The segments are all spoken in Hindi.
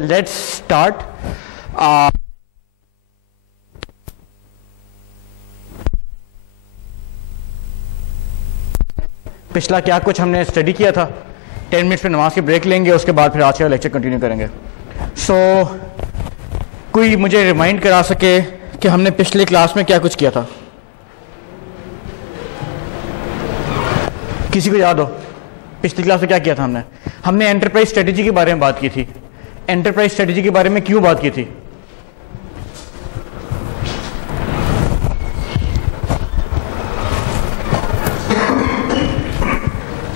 Let's start. पिछला क्या कुछ हमने स्टडी किया था, 10 मिनट्स में नमाज की ब्रेक लेंगे, उसके बाद फिर आज का लेक्चर कंटिन्यू करेंगे। कोई मुझे रिमाइंड करा सके कि हमने पिछले क्लास में क्या कुछ किया था? किसी को याद हो पिछली क्लास में क्या किया था? हमने एंटरप्राइज स्ट्रेटेजी के बारे में बात की थी। एंटरप्राइज स्ट्रेटेजी के बारे में क्यों बात की थी?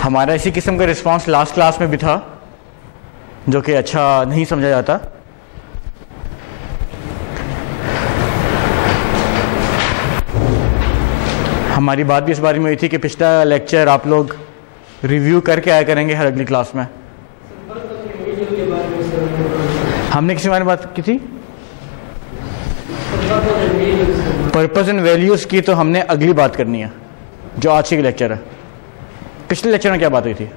हमारा इसी किस्म का रिस्पांस लास्ट क्लास में भी था, जो कि अच्छा नहीं समझा जाता। हमारी बात भी इस बारे में हुई थी कि पिछला लेक्चर आप लोग रिव्यू करके आया करेंगे हर अगली क्लास में। हमने किसी बारे में बात की थी? पर्पस एंड वैल्यूज की तो हमने अगली बात करनी है, जो आज की लेक्चर है। पिछले लेक्चर में क्या बात हुई थी?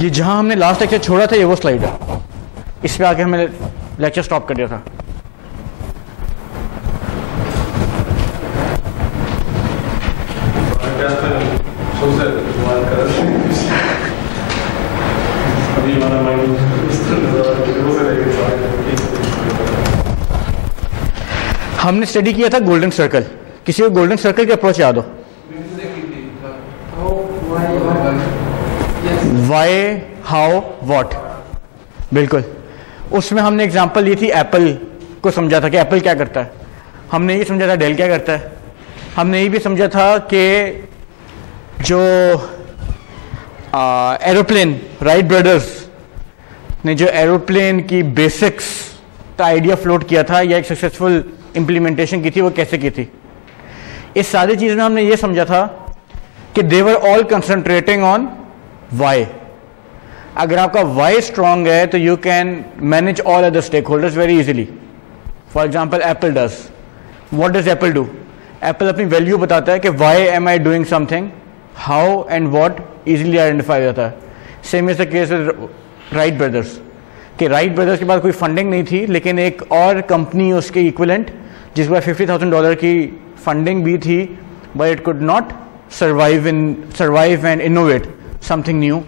ये जहां हमने लास्ट लेक्चर छोड़ा था, ये वो स्लाइड है। इस पे आके हमने लेक्चर स्टॉप कर दिया था। हमने स्टडी किया था गोल्डन सर्कल। किसी को गोल्डन सर्कल की अप्रोच याद हो? Why, how, what. बिल्कुल। उसमें हमने एग्जांपल ली थी, एप्पल को समझा था कि एप्पल क्या करता है। हमने ये समझा था डेल क्या करता है। हमने ये भी समझा था कि जो एरोप्लेन, राइट ब्रदर्स ने जो एरोप्लेन की बेसिक्स का आइडिया फ्लोट किया था या एक सक्सेसफुल इम्प्लीमेंटेशन की थी, वो कैसे की थी। इस सारी चीज में हमने ये समझा था कि they were all concentrating on why. अगर आपका वाई स्ट्रांग है तो you can manage all other stake holders very easily. For example Apple does, what does Apple do? Apple अपनी वैल्यू बताता है कि why am I doing something, how and what easily identify होता है। Same is the case with Wright brothers, कि राइट ब्रदर्स के पास कोई फंडिंग नहीं थी, लेकिन एक और कंपनी उसके इक्विवेलेंट जिसके पास $50,000 की फंडिंग भी थी, but it could not survive and innovate something new,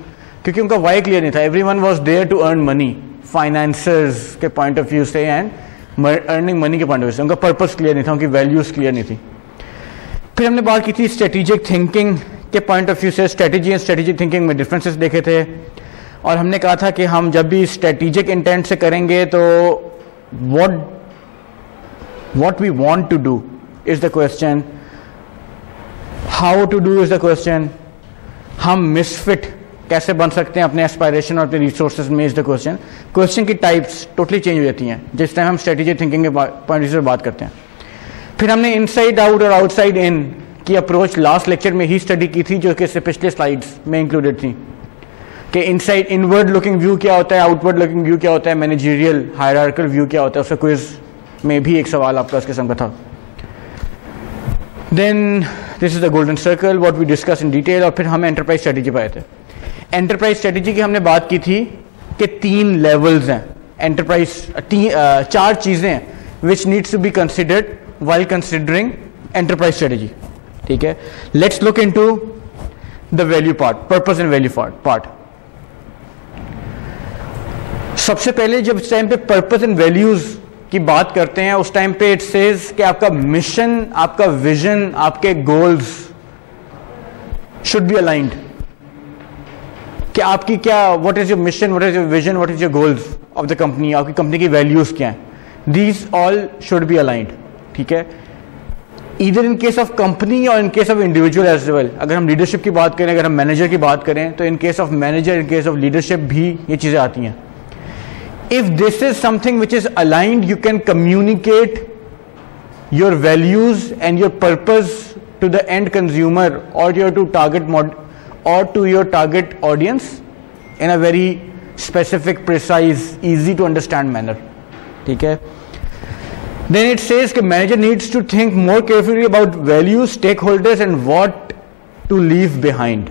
क्योंकि उनका वाई क्लियर नहीं था। Everyone was there to earn money, financers के पॉइंट ऑफ व्यू से एंड अर्निंग मनी के पॉइंट ऑफ व्यू से। उनका पर्पस क्लियर नहीं था, उनकी वैल्यूज क्लियर नहीं थी। फिर हमने बात की थी स्ट्रेटेजिक थिंकिंग के पॉइंट ऑफ व्यू से। स्ट्रेटेजी एंड स्ट्रेटेजिक थिंकिंग में डिफरेंसेस देखे थे, और हमने कहा था कि हम जब भी स्ट्रेटेजिक इंटेंट से करेंगे तो what we want to do is the question, how to do is the question, हम मिसफिट कैसे बन सकते हैं अपने एस्पायरेशन और अपने रिसोर्सेज में इज द क्वेश्चन। क्वेश्चन की टाइप्स टोटली चेंज हो जाती हैं जिस टाइम हम स्ट्रेटेजिक थिंकिंग के पॉइंट से बात करते हैं। फिर हमने इनसाइड आउट और आउटसाइड इन की अप्रोच लास्ट लेक्चर में ही स्टडी की थी, जो कि इससे पिछले स्लाइड्स में इंक्लूडेड थी, कि इनसाइड इनवर्ड लुकिंग व्यू क्या होता है, आउटवर्ड लुकिंग व्यू क्या होता है, मैनेजरियल हायरार्किकल व्यू क्या होता है। उसका क्विज में भी एक सवाल आपका इस किस्म का था। Then this is the golden circle what we discuss in detail. और फिर हम एंटरप्राइज स्ट्रेटेजी पे आए थे। एंटरप्राइज स्ट्रेटेजी की हमने बात की थी कि 3 लेवल्स हैं एंटरप्राइज, 4 चीजें हैं which needs to be considered while considering enterprise strategy. ठीक है, let's look into the value part, purpose and value part. सबसे पहले जब इस टाइम पे पर्पस एंड वैल्यूज की बात करते हैं, उस टाइम पे इट सेज कि आपका मिशन, आपका विजन, आपके गोल्स शुड बी अलाइंड। कि आपकी क्या, what is your mission, what is your vision, what is your goals of the company, आपकी कंपनी की वैल्यूज क्या हैं, these all should be aligned. ठीक है, either in case of company और in case of individual as well. अगर हम लीडरशिप की बात करें, अगर हम मैनेजर की बात करें, तो इन case of manager, in case of leadership भी ये चीजें आती हैं। If this is something which is aligned, you can communicate your values and your purpose to the end consumer or your to your target audience in a very specific, precise, easy to understand manner. ठीक है? Then it says that manager needs to think more carefully about values, stakeholders and what to leave behind.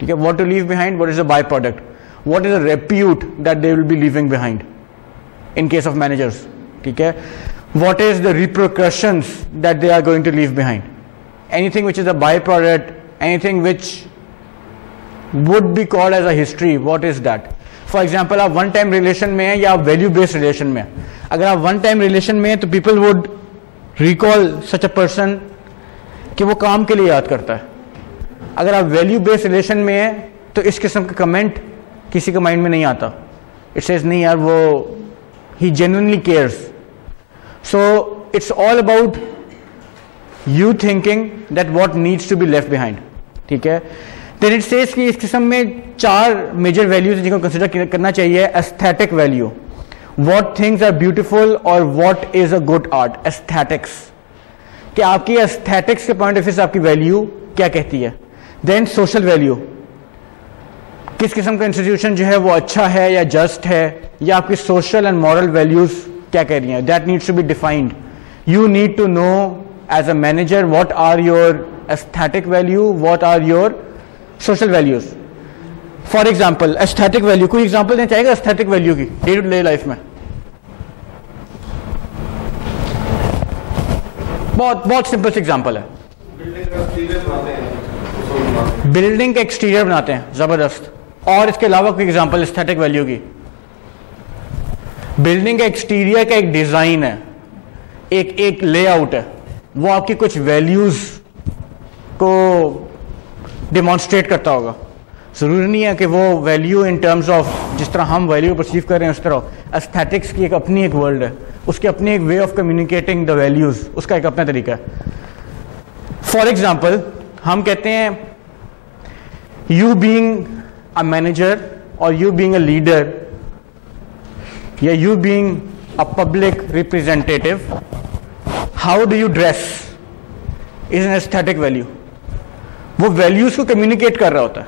ठीक है, what to leave behind, what is the byproduct, what is the repute that they will be leaving behind in case of managers, ठीक है, what is the repercussions that they are going to leave behind, anything which is a byproduct, anything which would be called as a history, what is that. For example, आप वन टाइम रिलेशन में हैं या आप वैल्यू बेस्ड रिलेशन में हैं. अगर आप वन टाइम रिलेशन में हैं तो people would recall such a person कि वो काम के लिए याद करता है. अगर आप वैल्यू बेस्ड रिलेशन में हैं तो इस किस्म का कमेंट किसी के माइंड में नहीं आता. इट सेज नहीं यार वो he genuinely cares. So it's all about you thinking that what needs to be left behind. ठीक है, देन इट सेज कि इस किस्म में 4 मेजर वैल्यूज जिनको कंसिडर करना चाहिए. Aesthetic value, what things are beautiful और what is a good art. Aesthetics, कि आपकी एस्थेटिक्स के पॉइंट ऑफ व्यू से आपकी वैल्यू क्या कहती है. देन सोशल वैल्यू, किस किस्म का इंस्टीट्यूशन जो है वो अच्छा है या जस्ट है, या आपकी सोशल एंड मॉरल वैल्यूज क्या कह रही हैं. That needs to be defined. You need to know as a manager what are your aesthetic value, what are your social values. For example aesthetic value, कोई एग्जाम्पल देना चाहेगा एस्थेटिक वैल्यू की डे टू डे लाइफ में. बहुत सिंपल सी एग्जाम्पल है. बिल्डिंग का एक्सटीरियर बनाते हैं जबरदस्त. और इसके अलावा कोई एग्जाम्पल एस्थेटिक वैल्यू की. बिल्डिंग का एक्सटीरियर का एक डिजाइन है, एक लेआउट है, वो आपकी कुछ वैल्यूज को डिमॉन्स्ट्रेट करता होगा. जरूरी नहीं है कि वो वैल्यू इन टर्म्स ऑफ जिस तरह हम वैल्यू परसीव कर रहे हैं उस तरह. एस्थेटिक्स की एक अपनी एक वर्ल्ड है, उसकी अपनी एक way of communicating the values, उसका एक अपना तरीका है. फॉर एग्जाम्पल हम कहते हैं यू बीइंग अ मैनेजर और यू बीइंग अ लीडर या you being a public representative, how do you dress is an aesthetic value. वो वैल्यूज को कम्युनिकेट कर रहा होता है.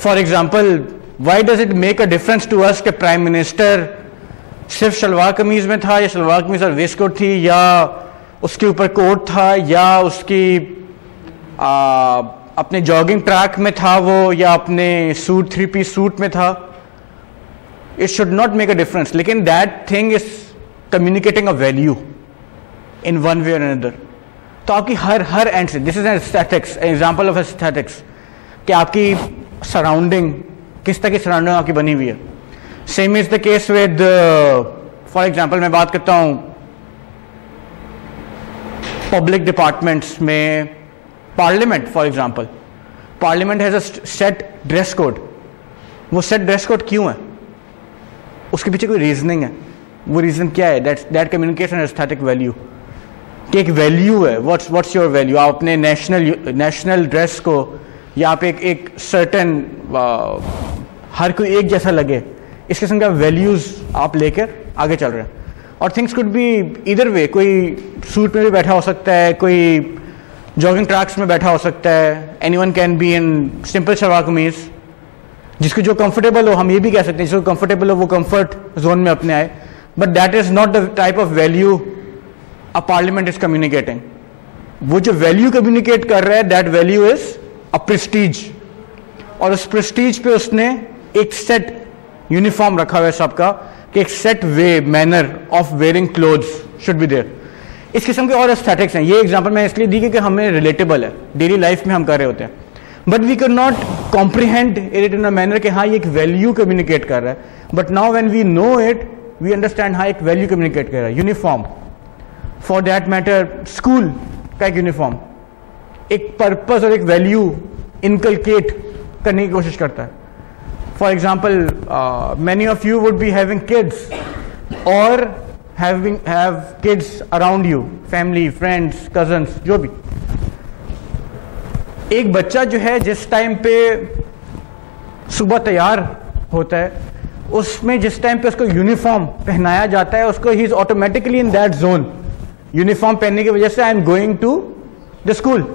For example why does it make a difference to us कि प्राइम मिनिस्टर सिर्फ शलवार कमीज में था या शलवार कमीज और वेस्ट कोट थी या उसके ऊपर कोट था या उसकी अपने जॉगिंग ट्रैक में था वो या अपने सूट 3 पीस सूट में था. It should not make a difference, लेकिन that thing is communicating a value in one way और अनदर. तो आपकी हर एंड से this is an aesthetics, example of aesthetics, कि आपकी सराउंडिंग किस तरह की सराउंडिंग आपकी बनी हुई है. Same is the case with for example मैं बात करता हूं पब्लिक डिपार्टमेंट्स में. Parliament for example, parliament has a set dress code. वो सेट ड्रेस कोड क्यों है, उसके पीछे कोई रीजनिंग है. वो रीजन क्या है, दैट कम्युनिकेशन एस्थेटिक वैल्यू, कि एक वैल्यू है. What's your value. आप अपने नेशनल ड्रेस को या आप एक सर्टेन हर कोई एक जैसा लगे, इस किस्म का वैल्यूज आप लेकर आगे चल रहे हैं. और थिंग्स कुड बी इधर वे, कोई सूट में भी बैठा हो सकता है, कोई जॉगिंग ट्रैक्स में बैठा हो सकता है. Anyone can be in simple shalwar kameez, जिसको जो कंफर्टेबल हो. हम ये भी कह सकते हैं जिसको कंफर्टेबल हो वो कंफर्ट जोन में अपने आए. But that is not the type of value a parliament is communicating. वो जो वैल्यू कम्युनिकेट कर रहा है that value is a Prestige. और उस प्रेस्टीज पे उसने एक सेट यूनिफॉर्म रखा हुआ है सबका, कि एक set way manner of wearing clothes should be there. इस किस्म के और एस्थेटिक्स हैं. ये एग्जांपल मैं इसलिए दी कि हमें रिलेटेबल है, डेली लाइफ में हम कर रहे होते हैं. But we can not comprehend it in a manner कि हाँ ये एक वैल्यू कम्युनिकेट कर रहा है. But now when we know it we understand हाँ एक वैल्यू कम्युनिकेट कर रहा है. Uniform, for that matter school का एक यूनिफॉर्म एक पर्पस और एक वैल्यू इनकलकेट करने की कोशिश करता है. For example many of you would be having kids और have kids around you, family, friends, cousins, जो भी. एक बच्चा जो है जिस टाइम पे सुबह तैयार होता है, उसमें जिस टाइम पे उसको यूनिफॉर्म पहनाया जाता है, उसको he is automatically in that zone. Uniform पहनने की वजह से I am going to the school,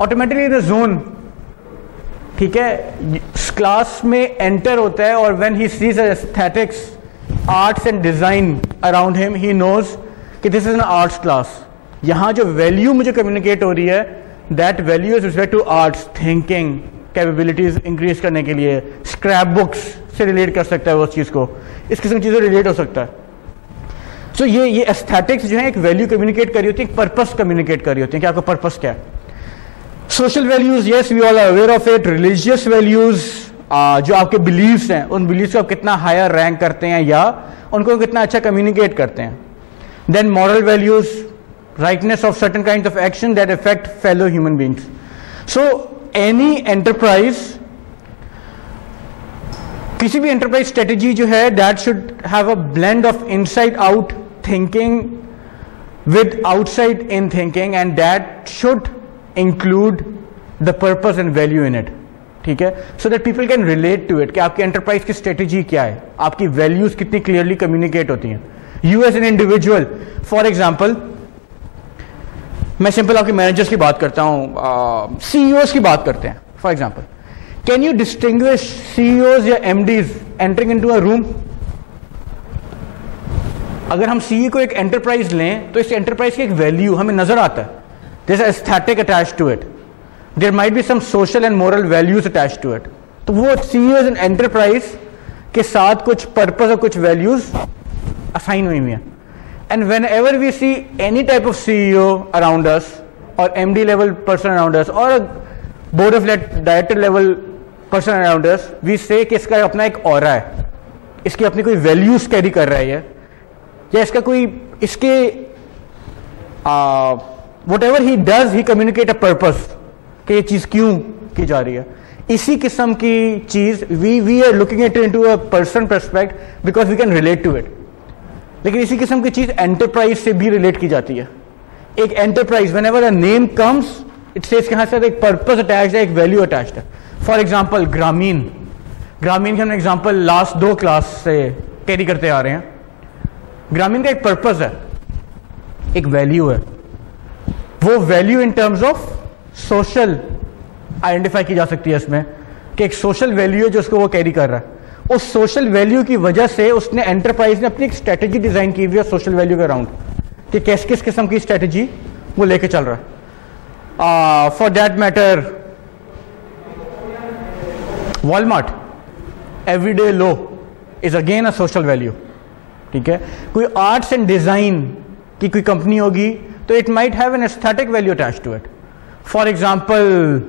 automatically the zone. ठीक है, क्लास में एंटर होता है और when he sees aesthetics, arts and design around him, he knows कि this is an arts class. यहां जो वैल्यू मुझे कम्युनिकेट हो रही है that value is respect to arts, thinking, capabilities increase करने के लिए, स्क्रैप बुक्स से रिलेट कर सकता है उस चीज़ को, इस किस्म की चीज़ें रिलेट हो सकता है। सो ये एस्थेटिक्स जो है एक वैल्यू कम्युनिकेट कर रही होती है, एक पर्पस कम्युनिकेट कर रही होती है कि आपका पर्पस क्या है। Social values, yes we all are aware of it. Religious values, जो आपके बिलीव्स हैं, उन बिलीव्स को आप कितना हायर रैंक करते हैं या उनको कितना अच्छा कम्युनिकेट करते हैं। Then moral values, rightness of certain kinds of action that affect fellow human beings. So any enterprise, किसी भी enterprise strategy जो है that should have a blend of inside out thinking with outside in thinking, and that should include the purpose and value in it. ठीक है, so that people can relate to it कि आपकी enterprise की strategy क्या है, आपकी values कितनी clearly communicate होती हैं। You as an individual, for example, मैं सिंपल आपके मैनेजर्स की बात करता हूं, सीईओज की बात करते हैं। For example, can you distinguish CEOs या MDs entering into a room? अगर हम सीई को एक एंटरप्राइज लें तो इस एंटरप्राइज की एक वैल्यू हमें नजर आता है, there is aesthetic attached to it, there might be some social and moral values attached to it. तो वो सीईओज एंड एंटरप्राइज के साथ कुछ पर्पस और कुछ वैल्यूज असाइन हुई हैं। And whenever we see any type of CEO around us or MD level person around us or a board of director level person around us, we say कि इसका अपना एक ऑरा है, इसकी अपनी कोई वैल्यूज कैरी कर रहा है या इसका कोई इसके whatever he does he communicate a purpose कि ये चीज़ क्यों की जा रही है। इसी किस्म की चीज़ we are looking at it into a person perspective because we can relate to it। लेकिन इसी किस्म की चीज एंटरप्राइज से भी रिलेट की जाती है। एक enterprise whenever a name comes it says यहां से एक पर्पस अटैच्ड है, एक वैल्यू अटैच्ड है। फॉर एग्जांपल ग्रामीण के हम एग्जांपल लास्ट 2 क्लास से कैरी करते आ रहे हैं। ग्रामीण का एक पर्पस है, एक वैल्यू है, वो value in terms of social identify की जा सकती है इसमें कि एक सोशल वैल्यू है जो उसको वो कैरी कर रहा है। उस सोशल वैल्यू की वजह से उसने एंटरप्राइज ने अपनी एक स्ट्रेटेजी डिजाइन की हुई है सोशल वैल्यू के अराउंड कि किस किस्म की स्ट्रेटेजी वो लेके चल रहा है। For that matter Walmart everyday low is again a social value. ठीक है, कोई आर्ट्स एंड डिजाइन की कोई कंपनी होगी तो it might have an aesthetic value attached to it. For example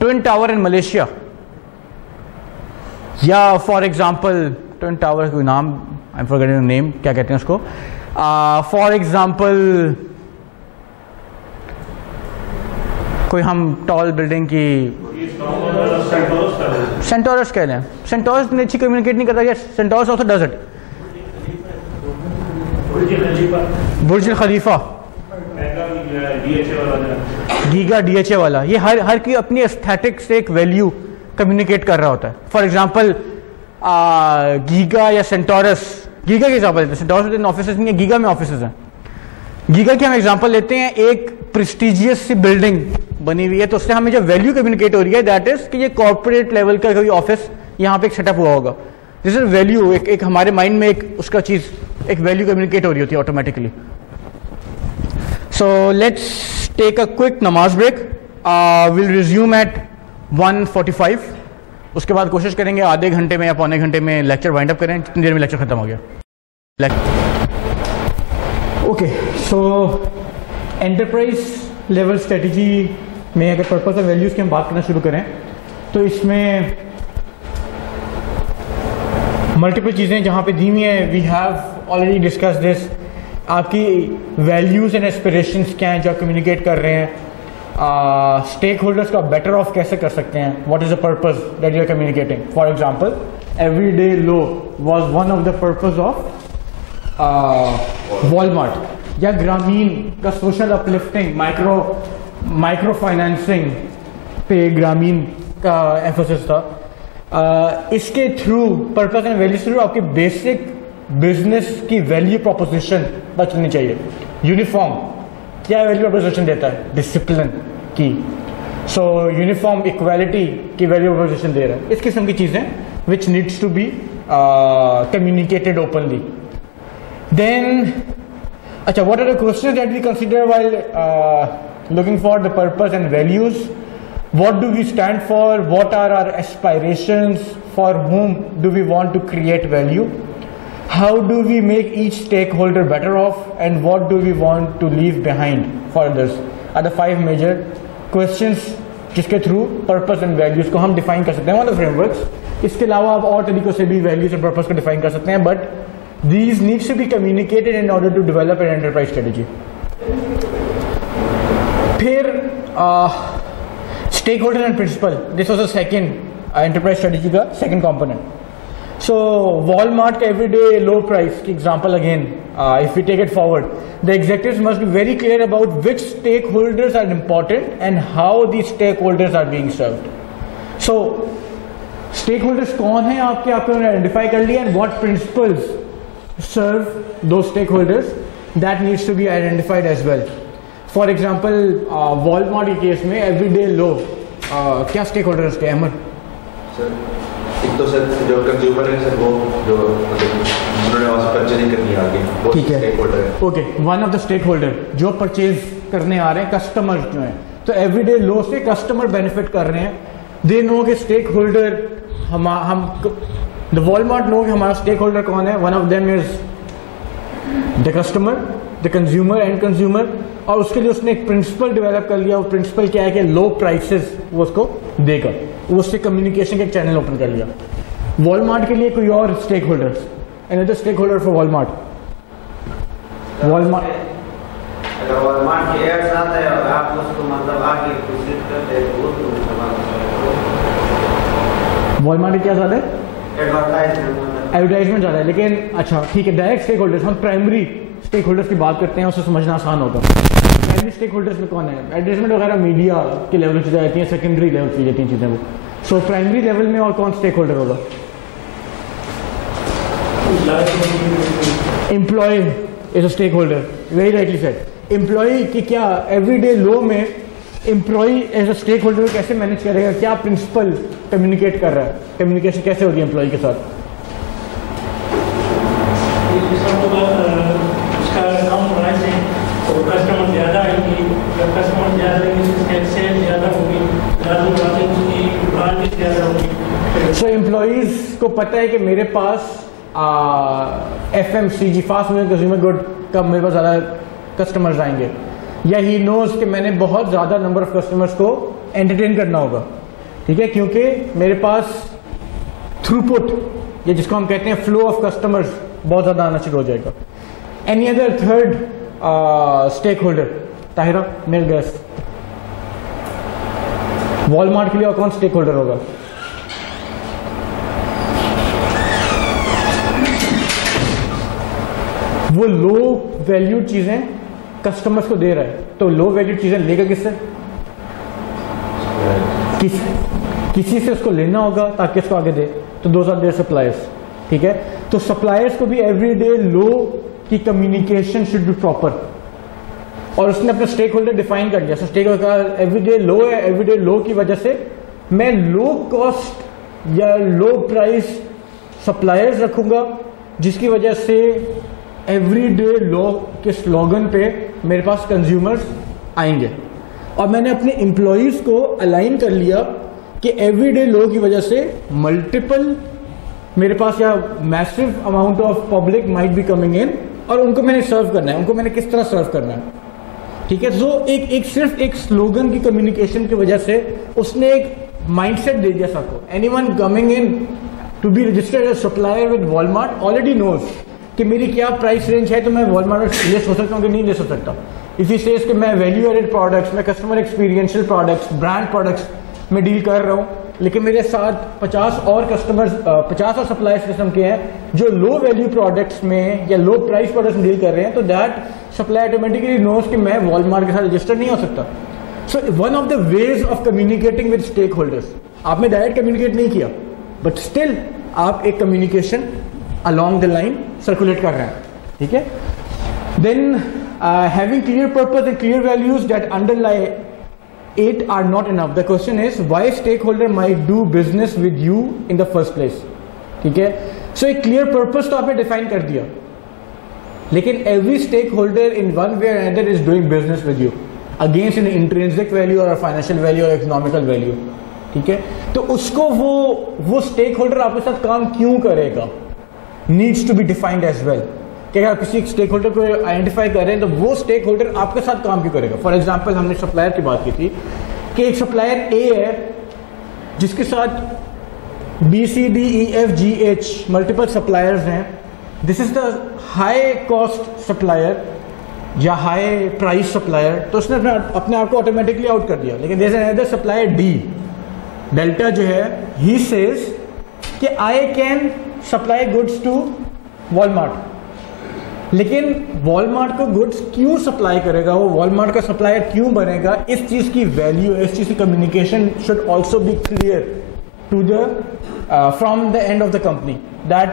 twin tower in Malaysia, या फॉर एग्जाम्पल ट्विन टावर कोई नाम I am forgetting the name, क्या कहते हैं उसको, फॉर एग्जाम्पल कोई हम टॉल बिल्डिंग की सेंटोरस कह रहे हैं, सेंटोरस ने अच्छी कम्युनिकेट नहीं करता, Centaurus also does it. Burj Khalifa, giga DHA वाला, ये हर की अपनी एस्थेटिक से एक वैल्यू कम्युनिकेट कर रहा होता है। फॉर एग्जाम्पल गीगा या सेंटोरस, गीगा के एग्जाम्पल लेते हैं, सेंटोरस में ऑफिस नहीं है, गीगा में ऑफिस हैं। गीगा की हम एग्जाम्पल लेते हैं, एक प्रेस्टिजियस सी बिल्डिंग बनी हुई है तो उससे हमें जो वैल्यू कम्युनिकेट हो रही है दैट इज कि ये कॉर्पोरेट लेवल का कोई ऑफिस यहाँ पे एक सेटअप हुआ होगा। दिस इज वैल्यू, एक हमारे माइंड में एक उसका चीज एक वैल्यू कम्युनिकेट हो रही होती है automatically. So let's take a quick namaz break, will resume at 1:45। उसके बाद कोशिश करेंगे आधे घंटे में या पौने घंटे में लेक्चर वाइंड अप करें, जितनी देर में लेक्चर खत्म हो गया। ओके, सो एंटरप्राइज लेवल स्ट्रेटजी में अगर पर्पस और वैल्यूज की हम बात करना शुरू करें तो इसमें मल्टीपल चीज़ें जहाँ पे दी हुई हैं। We have already discuss this, आपकी वैल्यूज एंड एस्पिरेशंस क्या हैं जो आप कम्युनिकेट कर रहे हैं, स्टेक होल्डर्स का बेटर ऑफ कैसे कर सकते हैं, what is the purpose that you are communicating. For example everyday low was one of the purpose of Walmart, या ग्रामीण का सोशल अपलिफ्टिंग, माइक्रो फाइनेंसिंग पे ग्रामीण का एम्फोसिस था। इसके through purpose and values through आपकी बेसिक बिजनेस की वैल्यू प्रोपोजिशन बचनी चाहिए। यूनिफॉर्म क्या वैल्यू प्रोपोजिशन देता है, डिसिप्लिन की, सो यूनिफॉर्म इक्वालिटी की वैल्यू प्रोपोजिशन दे रहा है। इस किस्म की चीजें which needs to be communicated openly. Then अच्छा, what are the questions that we consider while looking for the purpose and values? what do we stand for, what are our aspirations, for whom do we want to create value, how do we make each stakeholder better off, and what do we want to leave behind for others are the 5 major questions जिसके थ्रू पर्पस एंड वैल्यूज को हम डिफाइन कर सकते हैं मतलब फ्रेमवर्क्स। इसके अलावा आप और तरीकों से भी वैल्यूज एंड पर्पस को डिफाइन कर सकते हैं, but these needs to be communicated in order to develop an enterprise strategy. फिर stakeholder and principle, this was the second enterprise strategy का सेकंड कंपोनेंट। So Walmart का everyday low price की example again, if we take it forward, the executives must be very clear about which stakeholders are important and how these stakeholders are being served. So stakeholders कौन हैं आपके identify कर लिया, and what principles serve those stakeholders, that needs to be identified as well. For example, Walmart के केस में everyday low क्या stakeholders थे अहमद? एक तो सर जो कंज्यूमर है सर, वो जो उन्होंने वहाँ से परचेजिंग करनी आ गई, वो स्टेक होल्डर है। Okay, one of the stake holder जो परचेज करने आ रहे हैं, कस्टमर जो हैं, तो एवरीडे लो से कस्टमर बेनिफिट कर रहे हैं। दे नो कि स्टेक होल्डर हम द वॉलमार्ट नो कि हमारा स्टेक होल्डर कौन है। One of them is the customer, the consumer, and consumer, और उसके लिए उसने एक प्रिंसिपल डेवलप कर लिया। वो प्रिंसिपल क्या है कि लो प्राइसेस वो उसको देगा, वो उससे कम्युनिकेशन का एक चैनल ओपन कर लिया। वॉलमार्ट के लिए कोई और stake holder, another stake holder for Walmart. Walmart अगर वॉलमार्ट के एड्स आता है और आप उसको मतलब आगे विजिट करते हैं तो वो वॉलमार्ट के क्या ज़्यादा है? एडवर्टाइजमेंट ज़्यादा है, लेकिन अच्छा ठीक है, डायरेक्ट स्टेक होल्डर्स, हम प्राइमरी स्टेक होल्डर्स की बात करते हैं, उससे समझना आसान होगा। प्राइमरी स्टेक होल्डर्स में कौन है? एडवर्टाइजमेंट वगैरह मीडिया के लेवल पे चीज़ें आती हैं, सेकेंडरी लेवल पे जाती हैं चीज़ें वो। सो प्राइमरी लेवल में और कौन स्टेक होल्डर होगा? Employ is a stake holder, very rightly said. Employ की क्या एवरीडे लो में employ as a stake holder कैसे मैनेज करेगा, क्या प्रिंसिपल कम्युनिकेट कर रहा है, कम्युनिकेशन कैसे होगी एम्प्लॉय के साथ? कस्टमर ज़्यादा आएंगे, कस्टमर ज़्यादा आएंगे, सेल ज़्यादा होगी, ब्रांच ज़्यादा होगी। सो एम्प्लॉयज़ को पता है कि मेरे पास FMCG fast moving consumer good का मेरे पास ज़्यादा कस्टमर्स आएंगे, या ही नोज कि मैंने बहुत ज़्यादा नंबर ऑफ कस्टमर्स को एंटरटेन करना होगा, ठीक है, क्योंकि मेरे पास थ्रूपुट, या जिसको हम कहते हैं फ्लो ऑफ कस्टमर्स, बहुत ज़्यादा आना शुरू हो जाएगा। Any other third stake holder? Tahira, मेरे गैस वॉलमार्ट के लिए और कौन स्टेक होल्डर होगा? वो लो वैल्यू चीजें कस्टमर्स को दे रहा है, तो लो वैल्यू चीजें लेगा किससे? किसी से उसको लेना होगा ताकि उसको आगे दे, तो दोज आर देयर सप्लायर्स, ठीक है। तो सप्लायर्स को भी एवरीडे लो की कम्युनिकेशन शुड बी प्रॉपर, और उसने अपना स्टेक होल्डर डिफाइन कर दिया। स्टेक होल्डर एवरीडे लो है, एवरीडे लो की वजह से मैं लो कॉस्ट या लो प्राइस सप्लायर्स रखूंगा, जिसकी वजह से एवरीडे लो के स्लोगन पे मेरे पास कंज्यूमर्स आएंगे। और मैंने अपने एम्प्लॉयज को अलाइन कर लिया कि एवरीडे लो की वजह से मल्टीपल मेरे पास या massive amount of public might be coming in, और उनको मैंने सर्व करना है, उनको मैंने किस तरह सर्व करना है, ठीक है। तो एक सिर्फ एक स्लोगन की कम्युनिकेशन की वजह से उसने एक माइंडसेट दे दिया सबको। Anyone coming in to be registered as supplier with Walmart already knows कि मेरी क्या प्राइस रेंज है, तो मैं वॉलमार्ट ले हो सकता हूँ कि नहीं ले सकता। इसी सेज कि मैं वैल्यू एडेड प्रोडक्ट्स, मैं customer experiential products, brand products में डील कर रहा हूँ, लेकिन मेरे साथ 50 और कस्टमर्स, 50 और सप्लायर्स किस्म के हैं जो लो वैल्यू प्रोडक्ट्स में या लो प्राइस प्रोडक्ट्स में डील कर रहे हैं, तो दैट सप्लायर ऑटोमेटिकली नोज कि मैं वॉलमार्ट के साथ रजिस्टर नहीं हो सकता। So one of the ways of communicating with stake holders, आपने डायरेक्ट कम्युनिकेट नहीं किया, बट स्टिल आप एक communication along the line circulate कर रहे हैं, ठीक है। Then having clear purpose and clear values that underlie it are not enough. The question is why stakeholder might do business with you in the first place, ठीक है। So एक clear purpose तो आपने define कर दिया, लेकिन every stakeholder in one way or another is doing business with you. Against in intrinsic value और फाइनेंशियल वैल्यू और इकोनॉमिकल वैल्यू, ठीक है। तो उसको वो स्टेक होल्डर आपके साथ काम क्यों करेगा, needs to be defined as well. कि अगर आप किसी स्टेक होल्डर को आइडेंटिफाई कर रहे हैं तो वो स्टेक होल्डर आपके साथ काम क्यों करेगा। फॉर एग्जाम्पल हमने सप्लायर की बात की थी कि एक सप्लायर ए है जिसके साथ BCDEFGH मल्टीपल सप्लायर्स हैं। This is the high cost supplier या हाई प्राइस सप्लायर, तो उसने अपने आप को ऑटोमेटिकली आउट कर दिया। लेकिन there is another supplier D, delta जो है, ही सेज कि I can supply goods to Walmart. लेकिन वॉलमार्ट को गुड्स क्यों सप्लाई करेगा, वो वॉलमार्ट का सप्लायर क्यों बनेगा, इस चीज की वैल्यू, इस चीज की communication should also be clear to the from the end of the company. That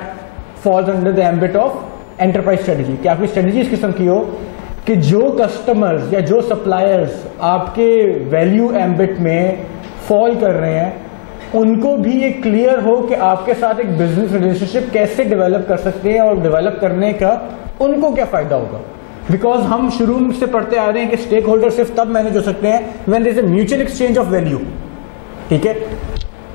falls under the ambit of enterprise strategy. कि आपकी स्ट्रेटजी इस किस्म की हो कि जो कस्टमर्स या जो सप्लायर्स आपके वैल्यू एम्बिट में फॉल कर रहे हैं उनको भी ये क्लियर हो कि आपके साथ एक बिजनेस रिलेशनशिप कैसे डेवलप कर सकते हैं और डेवलप करने का उनको क्या फायदा होगा। बिकॉज हम शुरू से पढ़ते आ रहे हैं कि स्टेक होल्डर सिर्फ तब मैनेज हो सकते हैं when there is a mutual exchange of value, ठीक है।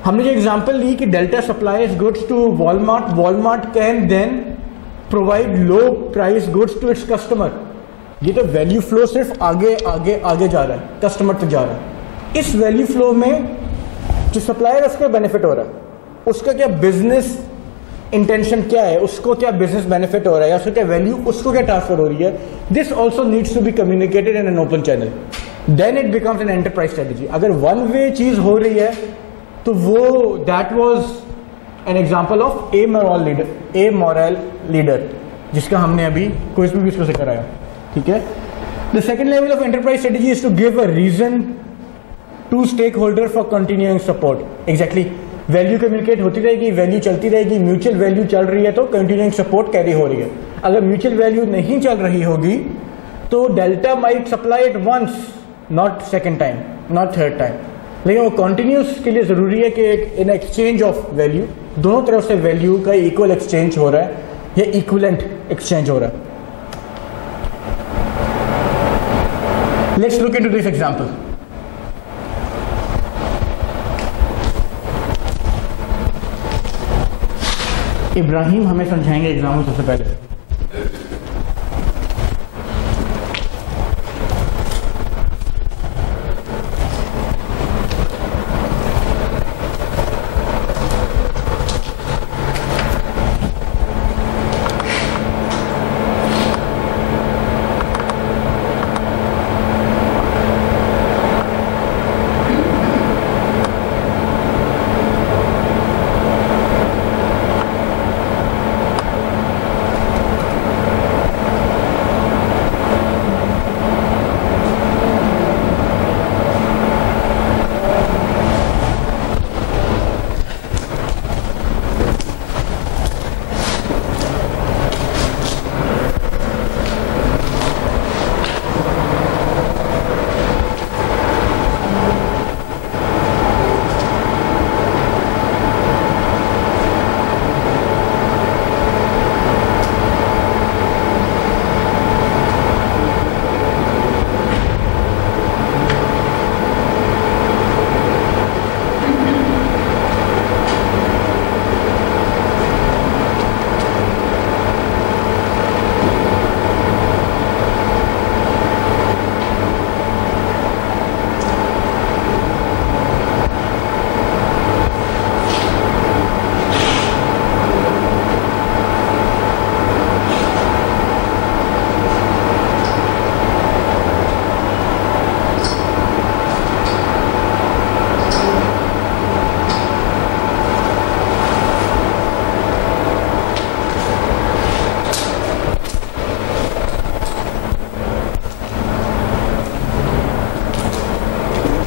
हमने जो एग्जांपल ली कि delta supplies goods to Walmart, Walmart can then provide low price goods to its customer. ये तो वैल्यू फ्लो सिर्फ आगे आगे आगे जा रहा है, कस्टमर तक जा रहा है। इस वैल्यू फ्लो में जो सप्लायर उसका बेनिफिट हो रहा है, उसका क्या बिजनेस इंटेंशन क्या है, उसको क्या बिजनेस बेनिफिट हो रहा है, या उसको क्या वैल्यू, उसको क्या ट्रांसफर हो रही है, this also needs to be communicated in an open channel, then it becomes an enterprise strategy. अगर वन वे चीज हो रही है तो वो that was an example of a moral leader जिसका हमने अभी क्विज में भी इसको से कराया, ठीक है। The second level of enterprise strategy is to give a reason to stake holder for continuing support. Exactly, value communicate होती रहेगी, वैल्यू चलती रहेगी, म्यूचुअल वैल्यू चल रही है तो कंटिन्यूइंग सपोर्ट कैरी हो रही है। अगर म्यूचुअल वैल्यू नहीं चल रही होगी तो delta might supply it once, not second time, not third time. लेकिन वो कंटिन्यूस के लिए जरूरी है कि इन एक्सचेंज ऑफ वैल्यू दोनों तरफ से वैल्यू का इक्वल एक्सचेंज हो रहा है या इक्विवेलेंट एक्सचेंज हो रहा है। Let's look into this example. Ibrahim हमें समझाएंगे एग्जाम्पल सबसे पहले।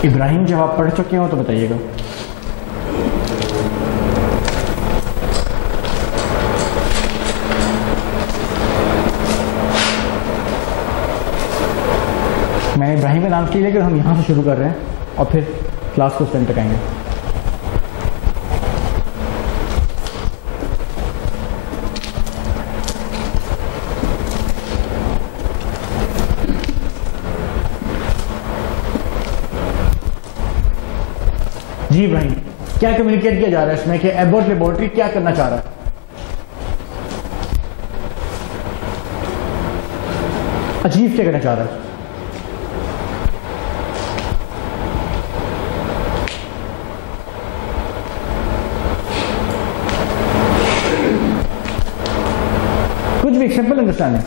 इब्राहिम जब आप पढ़ चुके हो तो बताइएगा। मैंने इब्राहिम का नाम किया लेकिन हम यहाँ से शुरू कर रहे हैं और फिर क्लास को स्टेंड तक आएंगे। जी भाई, क्या कम्युनिकेट किया जा रहा है इसमें कि एबॉट लेबोरेटरी क्या करना चाह रहा है? अचीव क्या करना चाह रहा है? कुछ भी सिंपल अंडरस्टैंडिंग।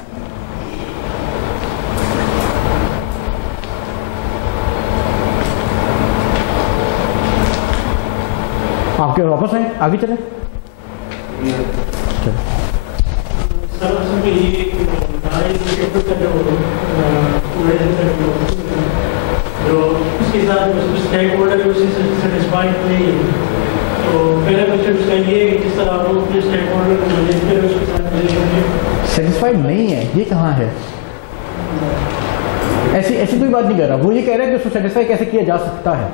आपके वापस आए, आगे चले। सर असल में ये जो उसके साथ स्टेक होल्डर उससे सेटिस्फाइड नहीं है, तो पहला क्वेश्चन उसका ये है कि जिस तरह आप लोग अपने स्टेक होल्डर को मैनेज करें उसके साथ सेटिस्फाइड नहीं है, ये कहाँ है? ऐसी ऐसी कोई बात नहीं कर रहा। वो ये कह रहा है कि उसको सेटिस्फाई कैसे किया जा सकता है।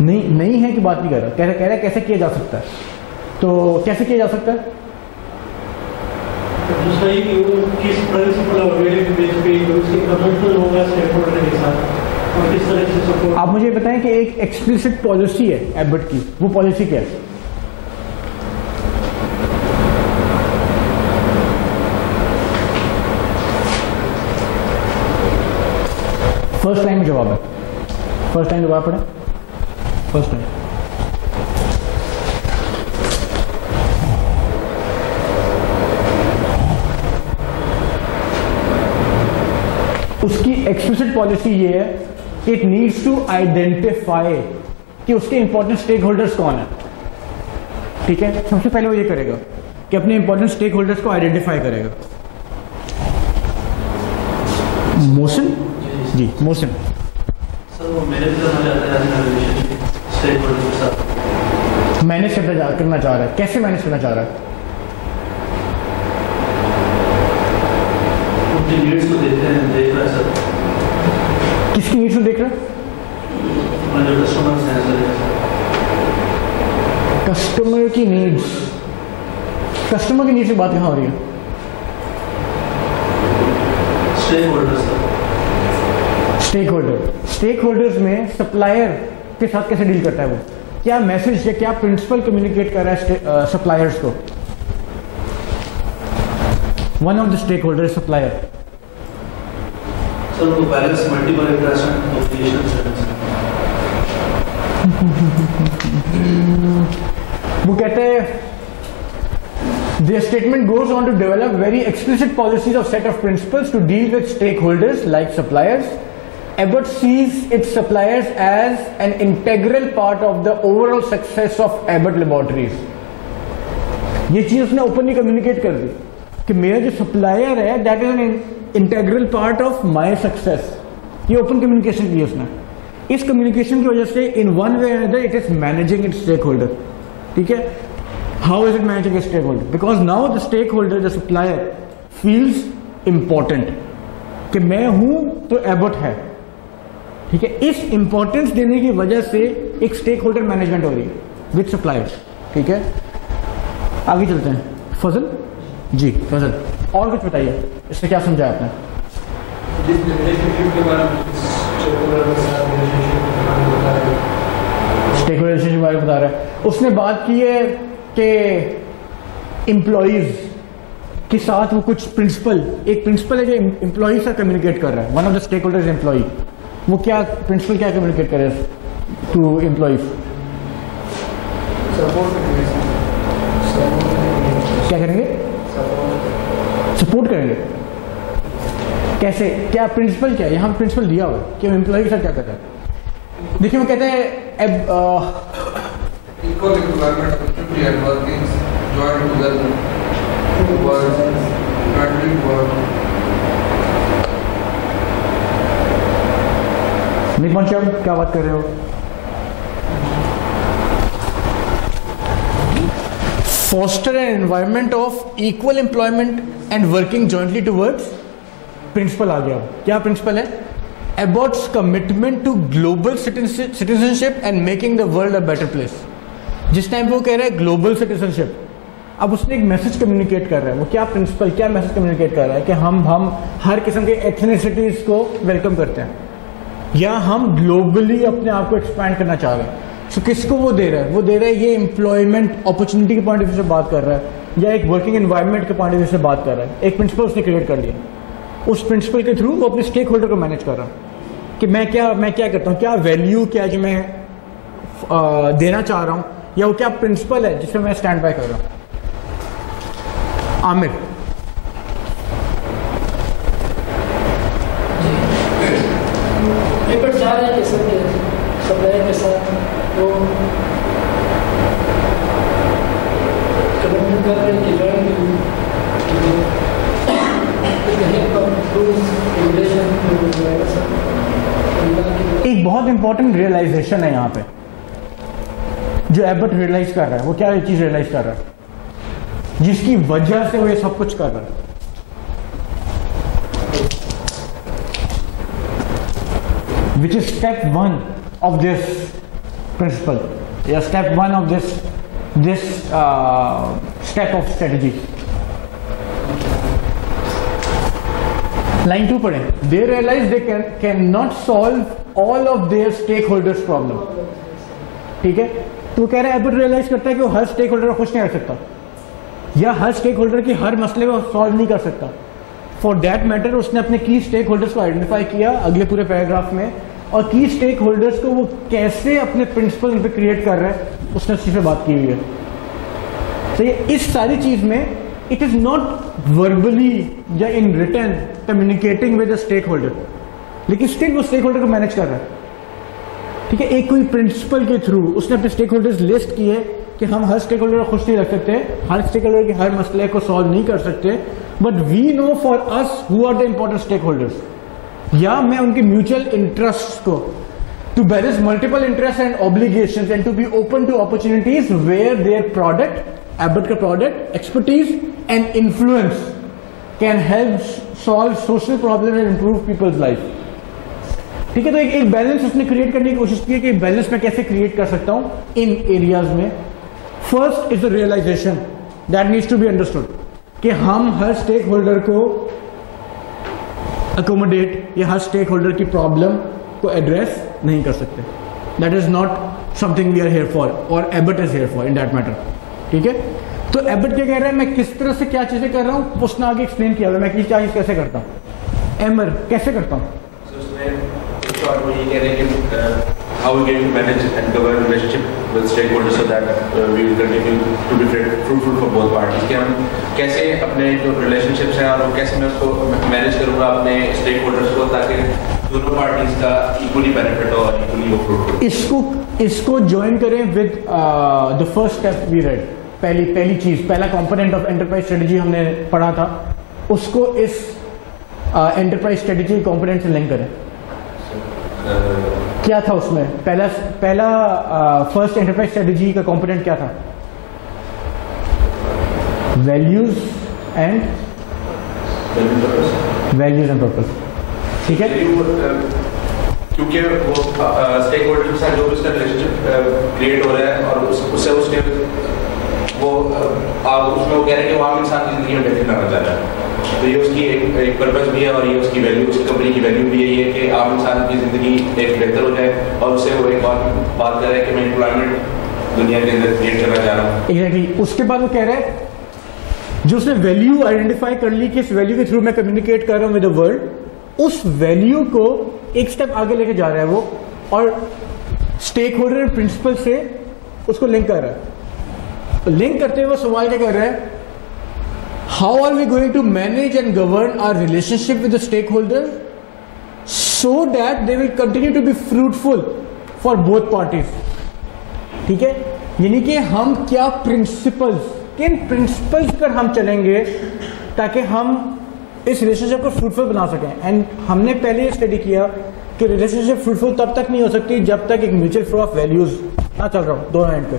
नहीं है कि बात नहीं कर रहा, कह रहा है कैसे किया जा सकता है। तो कैसे किया जा सकता है? दूसरा ये कि वो किस प्रिंसिपल और वेरिएबल बेस पे उसके कमिटमेंट होगा स्टेक होल्डर के साथ और किस तरह से सपोर्ट। आप मुझे बताएं कि एक एक्सप्लिसिट पॉलिसी है एबट की, वो पॉलिसी क्या है? फर्स्ट टाइम जवाब है, फर्स्ट टाइम जवाब पढ़े, फर्स्ट टाइम। उसकी एक्सप्लिसिट पॉलिसी ये है कि इट नीड्स टू आइडेंटिफाई कि उसके इंपॉर्टेंट स्टेक होल्डर्स कौन है। ठीक है, सबसे पहले वो ये करेगा कि अपने इंपॉर्टेंट स्टेक होल्डर्स को आइडेंटिफाई करेगा। मोशन जी, मोशन सर वो मैनेज करना चाहता है रिलेशनशिप स्टेक होल्डर के साथ। मैनेज करना चाह रहा है। कैसे मैनेज करना चाह रहा है? उनकी नीड्स को देख रहा है सर। किसकी नीड्स को देख रहा है? जो कस्टमर्स हैं सर, कस्टमर की नीड्स। कस्टमर की नीड्स की बात कहाँ हो रही है? Stake holder sir. Stake holders में सप्लायर के साथ कैसे डील करता है वो? क्या मैसेज या क्या प्रिंसिपल कम्युनिकेट कर रहा है सप्लायर्स को? One of the stake holder is supplier. Sir वो बैलेंस मल्टीपल इंटरेक्शन ऑब्लिगेशंस वो कहते हैं their statement goes on to develop very explicit policies of set of principles to deal with stakeholders like suppliers. Abbott sees its suppliers as an integral part of the overall success of Abbott Laboratories. ये चीज उसने ओपनली कम्युनिकेट कर दी कि मेरा जो सप्लायर है that is an integral part of my success. ये ओपन कम्युनिकेशन की उसने। इस कम्युनिकेशन की वजह से in one way another it is managing its stake holder. ठीक है, how is it managing its stake holder? Because now the stake holder, the supplier feels important कि मैं हूं तो एबॉट है। ठीक है, इस इंपॉर्टेंस देने की वजह से एक स्टेक होल्डर मैनेजमेंट हो रही है विद सप्लायर्स। ठीक है, आगे चलते हैं। फजल जी, फजल और कुछ बताइए, इससे क्या समझा आपने? स्टेक होल्डर रिलेशनशिप के बारे में बता रहा है। उसने बात की है कि एम्प्लॉइज के साथ वो कुछ प्रिंसिपल, एक प्रिंसिपल है जो एम्प्लॉय से कम्युनिकेट कर रहा है। One of the stake holder is employ. वो क्या प्रिंसिपल क्या कम्युनिकेट कर रहे हैं टू एम्प्लॉइज? क्या करेंगे? सपोर्ट करेंगे। कैसे? क्या प्रिंसिपल क्या है? यहाँ प्रिंसिपल दिया हुआ है कि एम्प्लॉय के साथ क्या करता है। देखिए वो कहते हैं equal employment opportunity and working join together towards friendly work. नहीं पहुंचे आप, क्या बात कर रहे हो? Foster an environment of equal employment and working jointly towards principle आ गया। क्या प्रिंसिपल है? Abbott's commitment to global citizenship and making the world a better place। जिस टाइम पे वो कह रहा है ग्लोबल सिटीजनशिप, अब उसने एक मैसेज कम्युनिकेट कर रहा है। वो क्या प्रिंसिपल, क्या मैसेज कम्युनिकेट कर रहा है कि हम हर किस्म के एथनिसिटीज को वेलकम करते हैं या हम ग्लोबली अपने आप को एक्सपैंड करना चाह रहे हैं। सो किसको वो दे रहा है? वो दे रहा है ये एम्प्लॉयमेंट अपॉर्चुनिटी के पॉइंट ऑफ व्यू से बात कर रहा है या एक वर्किंग एनवायरनमेंट के पॉइंट ऑफ व्यू से बात कर रहा है। एक प्रिंसिपल उसने क्रिएट कर लिया, उस प्रिंसिपल के थ्रू वो अपने स्टेक होल्डर को मैनेज कर रहा है कि मैं क्या करता हूँ, क्या वैल्यू क्या जो मैं देना चाह रहा हूँ, या वो क्या प्रिंसिपल है जिसमें मैं स्टैंड बाय कर रहा हूँ। आमिर, पेपर जा रहे हैं सप्लायर के साथ वो कमिटमेंट कर रहे हैं कि एक बहुत इंपॉर्टेंट रियलाइजेशन है यहाँ पे जो एबट रियलाइज कर रहा है। वो क्या चीज रियलाइज कर रहा है जिसकी वजह से वो ये सब कुछ कर रहा है? Which is step 1 of this principle, yeah, step 1 of this step of strategy. Line 2 पढ़ें. They realize they cannot solve all of their stakeholders' problem. ठीक है? तो कह रहा है एबट रियलाइज करता है कि वो हर स्टेक होल्डर को खुश नहीं रख सकता या हर स्टेक होल्डर की हर मसले को सॉल्व नहीं कर सकता। फॉर दैट मैटर उसने अपने की स्टेक होल्डर्स को आइडेंटिफाई किया अगले पूरे पैराग्राफ में, और की स्टेक होल्डर्स को वो कैसे अपने प्रिंसिपल पे क्रिएट कर रहा है उसने उसी से बात की हुई है। तो ये इस सारी चीज में इट इज नॉट वर्बली या in written communicating with the stake holder, लेकिन स्टिल वो स्टेक होल्डर को मैनेज कर रहा है। ठीक है, एक कोई प्रिंसिपल के थ्रू उसने अपने स्टेक होल्डर्स लिस्ट किए कि हम हर स्टेक होल्डर को खुश नहीं रख सकते, हर स्टेक होल्डर के हर मसले को सॉल्व नहीं कर सकते, but we know for us who are the important stakeholders, या मैं उनके म्यूचुअल इंटरेस्ट को to balance multiple interest and obligations and to be open to opportunities where their product, Abbott का product, expertise and influence can help solve social problem and improve people's life. ठीक है, तो एक बैलेंस उसने क्रिएट करने की कोशिश की है कि बैलेंस मैं कैसे क्रिएट कर सकता हूं इन एरियाज में। First is the realization that needs to be understood कि हम हर स्टेक होल्डर को अकोमोडेट या हर स्टेक होल्डर की प्रॉब्लम को एड्रेस नहीं कर सकते। That is not something we are here for और about is here for in that matter. ठीक है, तो एबट क्या कह रहा है, मैं किस तरह से क्या चीजें कर रहा हूं उसने आगे एक्सप्लेन किया मैं क्या चीज कैसे करता हूं। एमर कैसे करता हूं? और वो ये कह रहे हैं कि how we going to manage and govern relationship with stakeholders so that we will continue to be fruitful for both parties। कि हम कैसे अपने जो relationships हैं और वो कैसे मैं उसको मैनेज करूँगा अपने stakeholders को ताकि दोनों parties का equally benefit हो और equally वो fruitful। इसको ज्वाइन करें with the first step we read. पहली चीज, पहला कंपोनेंट ऑफ एंटरप्राइज स्ट्रेटजी हमने पढ़ा था, उसको इस एंटरप्राइज स्ट्रेटजी कंपोनेंट से लिंक करें। क्या था उसमें पहला फर्स्ट एंटरप्राइज स्ट्रेटजी का कंपोनेंट क्या था? Values and purpose. ठीक है, क्योंकि वो स्टेक होल्डर के साथ जो भी उसका रिलेशनशिप क्रिएट हो रहा है और उससे उसके वो उसमें वो कह रहे हैं कि वो आम इंसान की जिंदगी में बेहतर करना चाह रहा है, तो ये उसकी एक पर्पस भी है और ये उसकी वैल्यू, उसकी कंपनी की वैल्यू भी है ये कि आम इंसान की ज़िंदगी एक बेहतर हो जाए, और उससे वो एक और बात कर रहा है कि मैं एम्प्लॉयमेंट दुनिया के अंदर क्रिएट करना चाह रहा हूँ। एग्जैक्टली, उसके बाद वो कह रहा है जो उसने वैल्यू आइडेंटिफाई कर ली कि इस वैल्यू के थ्रू मैं कम्युनिकेट कर रहा हूँ विद द वर्ल्ड, उस वैल्यू को एक स्टेप आगे लेके जा रहा है वो, और स्टेक होल्डर प्रिंसिपल से उसको लिंक कर रहा है। लिंक करते हुए सवाल क्या कर रहा है, how are we going to manage and govern our relationship with the stakeholder so that they will continue to be fruitful for both parties। ठीक है, यानी कि हम क्या प्रिंसिपल्स, किन प्रिंसिपल्स पर हम चलेंगे ताकि हम इस रिलेशनशिप को फ्रूटफुल बना सकें। एंड हमने पहले ये स्टडी किया कि रिलेशनशिप फ्रूटफुल तब तक नहीं हो सकती जब तक एक म्यूचुअल फ्लो ऑफ वैल्यूज ना चल रहा हो दोनों एंड पे।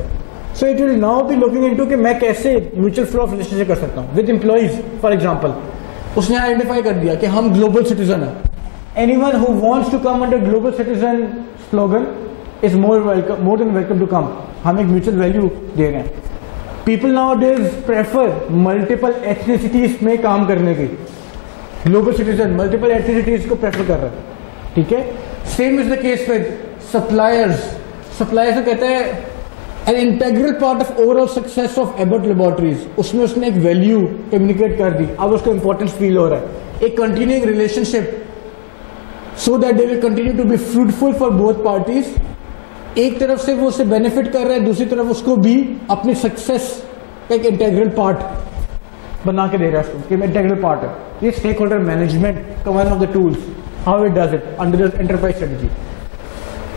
So it will now be looking into कि मैं कैसे म्यूचुअल फ्लो ऑफ रिलेशनशिप कर सकता हूँ विद एम्प्लॉइज। फॉर एग्जांपल, उसने आइडेंटिफाई कर दिया कि हम ग्लोबल सिटीजन है, anyone who wants to come under global citizen slogan is more than welcome to come. हम एक म्यूचुअल वैल्यू दे रहे हैं। People nowadays prefer multiple ethnicities में काम करने की, ग्लोबल सिटीजन मल्टीपल एथनिसिटीज को प्रेफर कर रहा है। ठीक है, same is the case with suppliers. Supplier से कहता है N integral part of overall success of Abbott laboratories, उसमें उसने एक वैल्यू कम्युनिकेट कर दी, अब उसको इंपॉर्टेंस फील हो रहा है। एक continuing relationship so that they will continue to be fruitful for both parties. एक तरफ से वो उससे बेनिफिट कर रहा है, दूसरी तरफ उसको भी अपनी सक्सेस का एक इंटेग्रल पार्ट बना के दे रहा है उसको कि इंटेग्रल पार्ट है। ये स्टेक होल्डर मैनेजमेंट का one of the tools, how it does it under the enterprise strategy.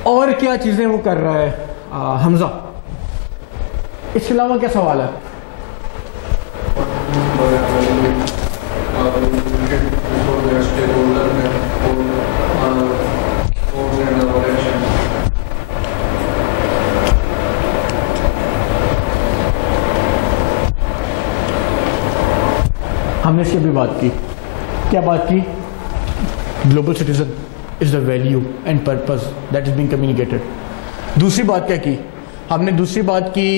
और क्या चीजें वो कर रहा है हमजा, इसके अलावा क्या सवाल है? हमने इसकी भी बात की, क्या बात की? Global citizen is the value and purpose that is being communicated. दूसरी बात क्या की हमने? दूसरी बात की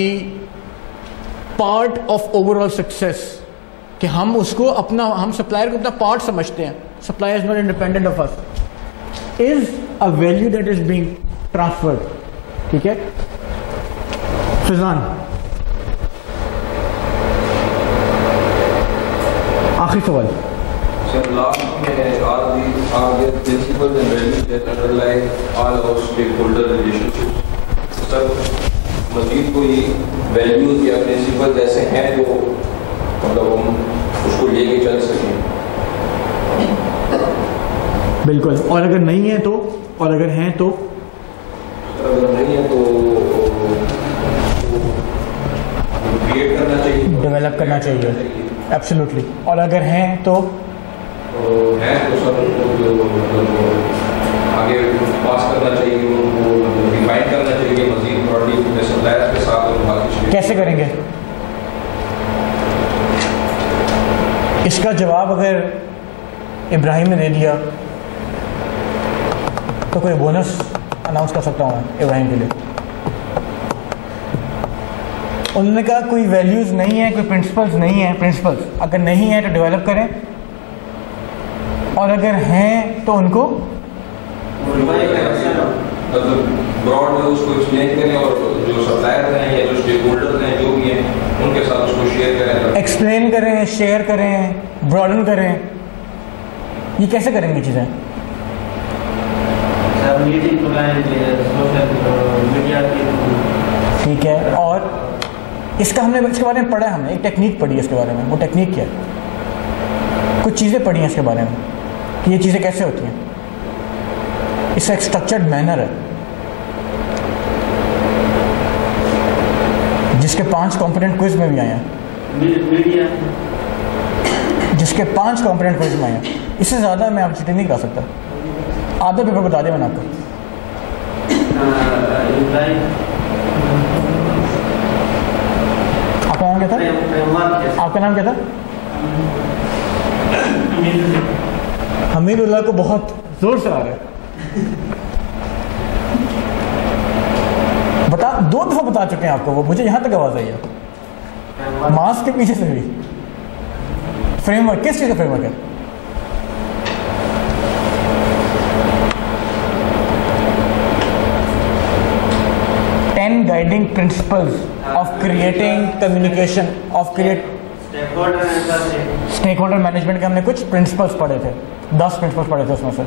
पार्ट ऑफ ओवरऑल सक्सेस, कि हम उसको अपना, हम सप्लायर को अपना पार्ट समझते हैं। Supplier is not independent of us, is a value that is being transferred. ठीक है फिजान, आखिरी सवाल। So last are the principles and values that underlie all our stakeholder relationships. Sir मज़ीद कोई वैल्यूज या प्रिंसिपल ऐसे हैं जो मतलब हम उसको लेके चल सकें? बिल्कुल। और अगर नहीं है तो? और अगर हैं तो? अगर नहीं है तो क्रिएट करना चाहिए, डेवलप करना चाहिए। एब्सोल्युटली। और अगर हैं तो? है तो सर आगे पास करना चाहिए, उनको डिफाइन करना चाहिए मज़ीद ब्रॉडली अपने सप्लायर्स के साथ और बाकी। कैसे करेंगे इसका जवाब? अगर इब्राहिम ने दे दिया तो कोई बोनस अनाउंस कर सकता हूँ मैं इब्राहिम के लिए। उन्होंने कहा कोई वैल्यूज़ नहीं है, कोई प्रिंसिपल्स नहीं है। प्रिंसिपल्स अगर नहीं है तो डेवलप करें, और अगर हैं तो उनको ब्रॉड में उसको एक्सप्लेन करें, और जो सप्लायर हैं या जो स्टेक होल्डर हैं जो भी हैं उनके साथ उसको शेयर करें। एक्सप्लेन करें, शेयर करें, ब्रॉडन करें। ये कैसे करेंगे चीज़ें? ठीक है। और इसका हमने इसके बारे में पढ़ा है, हमने एक टेक्निक पढ़ी है इसके बारे में। वो टेक्निक क्या है? कुछ चीज़ें पढ़ी हैं इसके बारे में कि ये चीज़ें कैसे होती हैं। इसका एक स्ट्रक्चर्ड मैनर है जिसके 5 कंपोनेंट क्विज में भी आए हैं, जिसके 5 कंपोनेंट क्विज में आए हैं। इससे ज़्यादा मैं आपको चीटिंग नहीं करा सकता। आधा पेपर बता दिया मैंने आपको। आपका नाम क्या था? आपका नाम क्या था? हमीदुल्लाह को बहुत जोर से आ रहा है। बता, 2 दफा बता चुके हैं आपको वो, मुझे यहां तक आवाज आई है। मास्क के पीछे से भी फ्रेमवर्क, किस चीज का फ्रेमवर्क है? Guiding principles of creating communication of stake holder management के हमने कुछ प्रिंसिपल्स पढ़े थे, 10 प्रिंसिपल्स पढ़े थे उसमें से।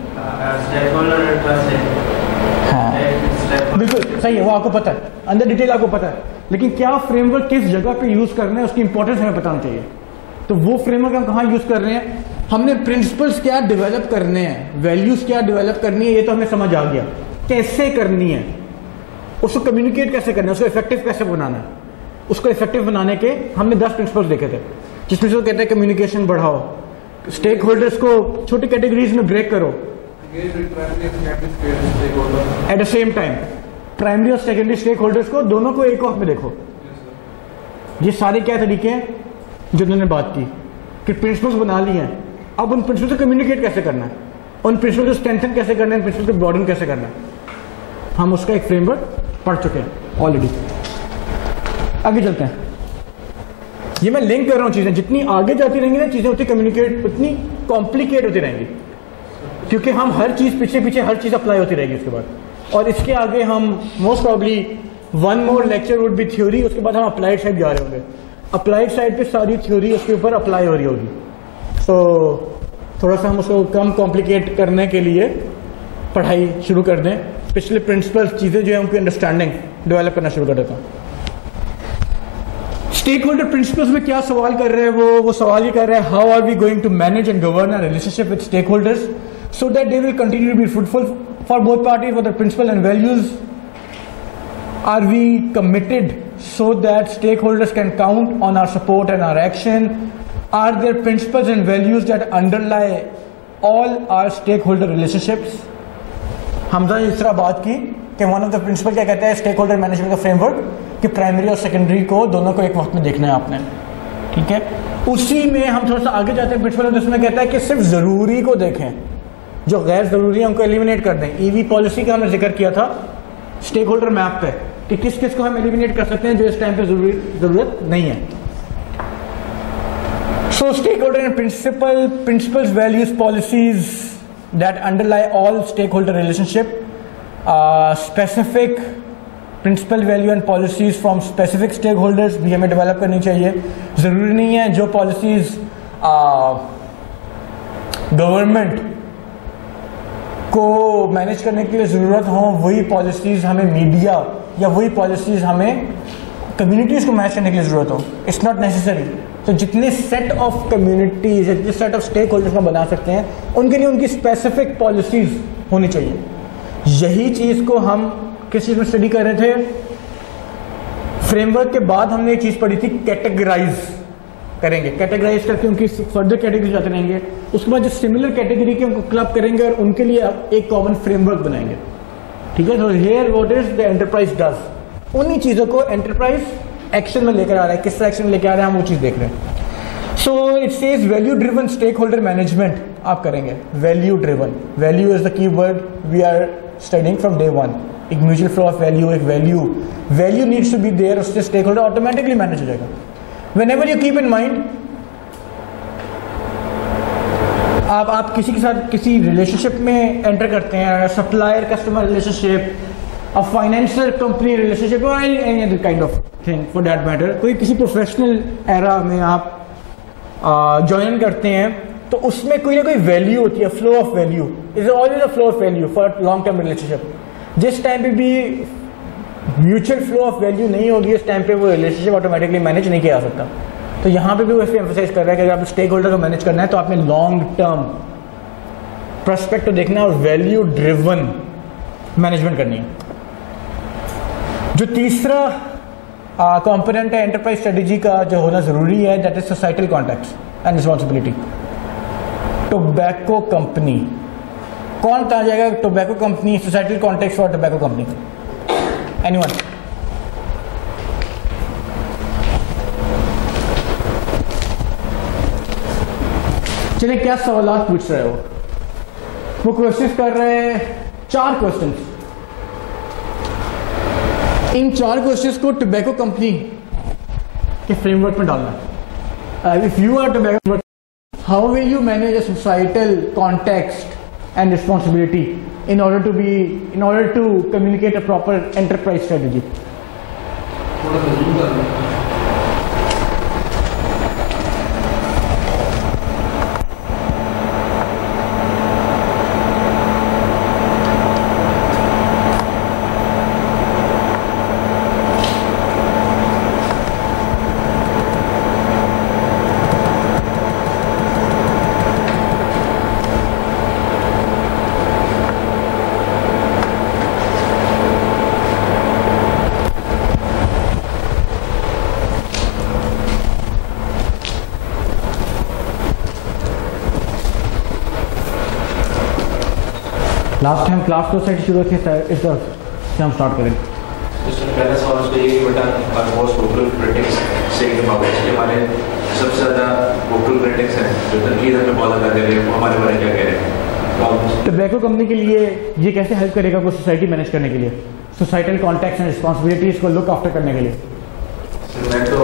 हाँ बिल्कुल सही है, वो आपको पता है, अंदर डिटेल आपको पता है, लेकिन क्या फ्रेमवर्क किस जगह पे यूज करना है उसकी इंपॉर्टेंस हमें बताना चाहिए। तो वो फ्रेमवर्क हम कहाँ यूज कर रहे हैं? हमने प्रिंसिपल्स क्या डेवलप करने हैं, वैल्यूज क्या डेवलप करनी है, ये तो हमें समझ आ गया। कैसे करनी है, उसको कम्युनिकेट कैसे करना है, उसको इफेक्टिव कैसे बनाना है। उसको इफेक्टिव बनाने के हमने 10 प्रिंसिपल्स देखे थे, जिसमें से वो कहते हैं कम्युनिकेशन बढ़ाओ, स्टेक होल्डर्स को छोटी कैटेगरीज में ब्रेक करो, at the same time primary और सेकेंडरी स्टेक होल्डर्स को दोनों को एक वक्त में देखो। ये सारे क्या तरीके हैं जो उन्होंने बात की कि प्रिंसिपल्स बना लिए हैं। अब उन प्रिंसिपल से कम्युनिकेट कैसे करना है, उन प्रिंसिपल को स्ट्रेंथन कैसे करना है, प्रिंसिपल को ब्रॉडन कैसे करना है, हम उसका एक फ्रेमवर्क पढ़ चुके हैं ऑलरेडी। आगे चलते हैं। ये मैं लिंक कर रहा हूं चीजें, जितनी आगे जाती रहेंगी ना चीजें उतनी कम्युनिकेट उतनी कॉम्प्लिकेट होती रहेंगी, क्योंकि हम हर चीज पीछे पीछे हर चीज अप्लाई होती रहेगी। उसके बाद और इसके आगे हम most probably one more lecture would be theory, उसके बाद हम अप्लाइड साइड जा रहे होंगे। अप्लाइड साइड पे सारी थ्योरी उसके ऊपर अप्लाई हो रही होगी। तो थोड़ा सा हम उसको कम कॉम्प्लिकेट करने के लिए पढ़ाई शुरू कर दें, पिछले प्रिंसिपल्स चीज़ें जो है उनकी अंडरस्टैंडिंग डेवलप करना शुरू कर देता हूँ। स्टेक होल्डर प्रिंसिपल्स में क्या सवाल कर रहे हैं वो सवाल ये कर रहे हैं, how are we going to manage and govern our relationship with stake holders so that they will continue to be fruitful for both parties, for the principle and values are we committed so that stakeholders can count on our support and our action? Are there principles and values that underlie all our stakeholder relationships? Hamza ने इस तरह बात की कि वन ऑफ द प्रिंसिपल क्या कहता है स्टेक होल्डर मैनेजमेंट का फ्रेमवर्क, कि प्राइमरी और सेकेंडरी को दोनों को एक वक्त में देखना है आपने, ठीक है। उसी में हम थोड़ा सा आगे जाते हैं, प्रिंसिपल उसमें कहता है कि सिर्फ ज़रूरी को देखें, जो गैर ज़रूरी है उनको एलिमिनेट कर दें। ईवी पॉलिसी का हमने जिक्र किया था स्टेक होल्डर मैप पे कि किस किस को हम एलिमिनेट कर सकते हैं जो इस टाइम पे जरूरत नहीं है। So stakeholder and principles values policies that underlie all stakeholder relationship, specific principle value and policies from specific stakeholders भी हमें डेवलप करनी चाहिए। ज़रूरी नहीं है जो पॉलिसीज गवर्नमेंट को मैनेज करने के लिए ज़रूरत हो वही पॉलिसीज़ हमें मीडिया या वही पॉलिसीज़ हमें कम्युनिटीज़ को मैनेज करने के लिए ज़रूरत हो। It's not necessary. तो जितने सेट ऑफ कम्युनिटीज़, जितने सेट ऑफ स्टेक होल्डर्स को बना सकते हैं उनके लिए उनकी स्पेसिफिक पॉलिसीज़ होनी चाहिए। यही चीज़ को हम किस चीज़ में स्टडी कर रहे थे, फ्रेमवर्क के बाद हमने एक चीज़ पढ़ी थी, कैटेगराइज करेंगे, कैटेगराइज करके उनकी फर्दर कैटेगरी जाते रहेंगे, उसके बाद जो सिमिलर कैटेगरी के उनको क्लब करेंगे और उनके लिए एक कॉमन फ्रेमवर्क बनाएंगे, ठीक है। तो here what is the enterprise does, उन्हीं चीज़ों को एंटरप्राइज एक्शन में लेकर आ रहा है, किस तरह एक्शन में लेकर आ रहा है हम वो चीज़ देख रहे हैं। So it says value driven stake holder management आप करेंगे, value driven, value is the key word we are studying from day one. एक म्यूचुअल फ्लो ऑफ वैल्यू, एक value needs to be there, उससे स्टेक होल्डर ऑटोमेटिकली मैनेज हो जाएगा। Whenever you keep in mind, आप किसी के साथ किसी रिलेशनशिप में एंटर करते हैं, supplier customer relationship, a financial company relationship और any other kind of thing for that matter, कोई किसी प्रोफेशनल एरा में आप ज्वाइन करते हैं तो उसमें कोई ना कोई वैल्यू होती है, flow of value is always a flow of value for long term relationship. जिस टाइम पे भी म्यूचुअल फ्लो ऑफ वैल्यू नहीं होगी उस टाइम पे वो रिलेशनशिप ऑटोमेटिकली मैनेज नहीं किया जा सकता। तो यहाँ पे भी वो एम्फसाइज कर रहा है कि अगर आप स्टेक होल्डर को मैनेज करना है तो आपने लॉन्ग टर्म प्रोस्पेक्ट देखना है और वैल्यू ड्रिवन मैनेजमेंट करनी है। जो तीसरा कंपोनेंट है एंटरप्राइज स्ट्रेटेजी का जो होना जरूरी है, that is societal context and responsibility. Tobacco company, कौन कहा जाएगा tobacco company, societal context for tobacco company? Anyone? चलिए क्या सवाल पूछ रहे हो? वो क्वेश्चन कर रहे हैं 4 क्वेश्चन। इन 4 क्वेश्चंस को टोबैको कंपनी के फ्रेमवर्क में डालना है। If you are tobacco, how will you manage a societal context and responsibility in order to communicate a proper enterprise strategy? Last time class को सेट शुरू किया इस तरह से हम स्टार्ट करेंगे। पहला सवाल तो ये बेटा मोस्ट वोकल क्रिटिक्स से इसके बारे में सबसे ज़्यादा वोकल क्रिटिक्स हैं जो तनकीद हमें बहुत ज़्यादा दे रहे हैं, वो हमारे बारे में क्या कह रहे हैं? टोबैको कंपनी के लिए ये कैसे हेल्प करेगा को सोसाइटी मैनेज करने के लिए, सोसाइटल कॉन्टेक्स्ट एंड रिस्पॉन्सिबिलिटीज को लुक आफ्टर करने के लिए? मैं तो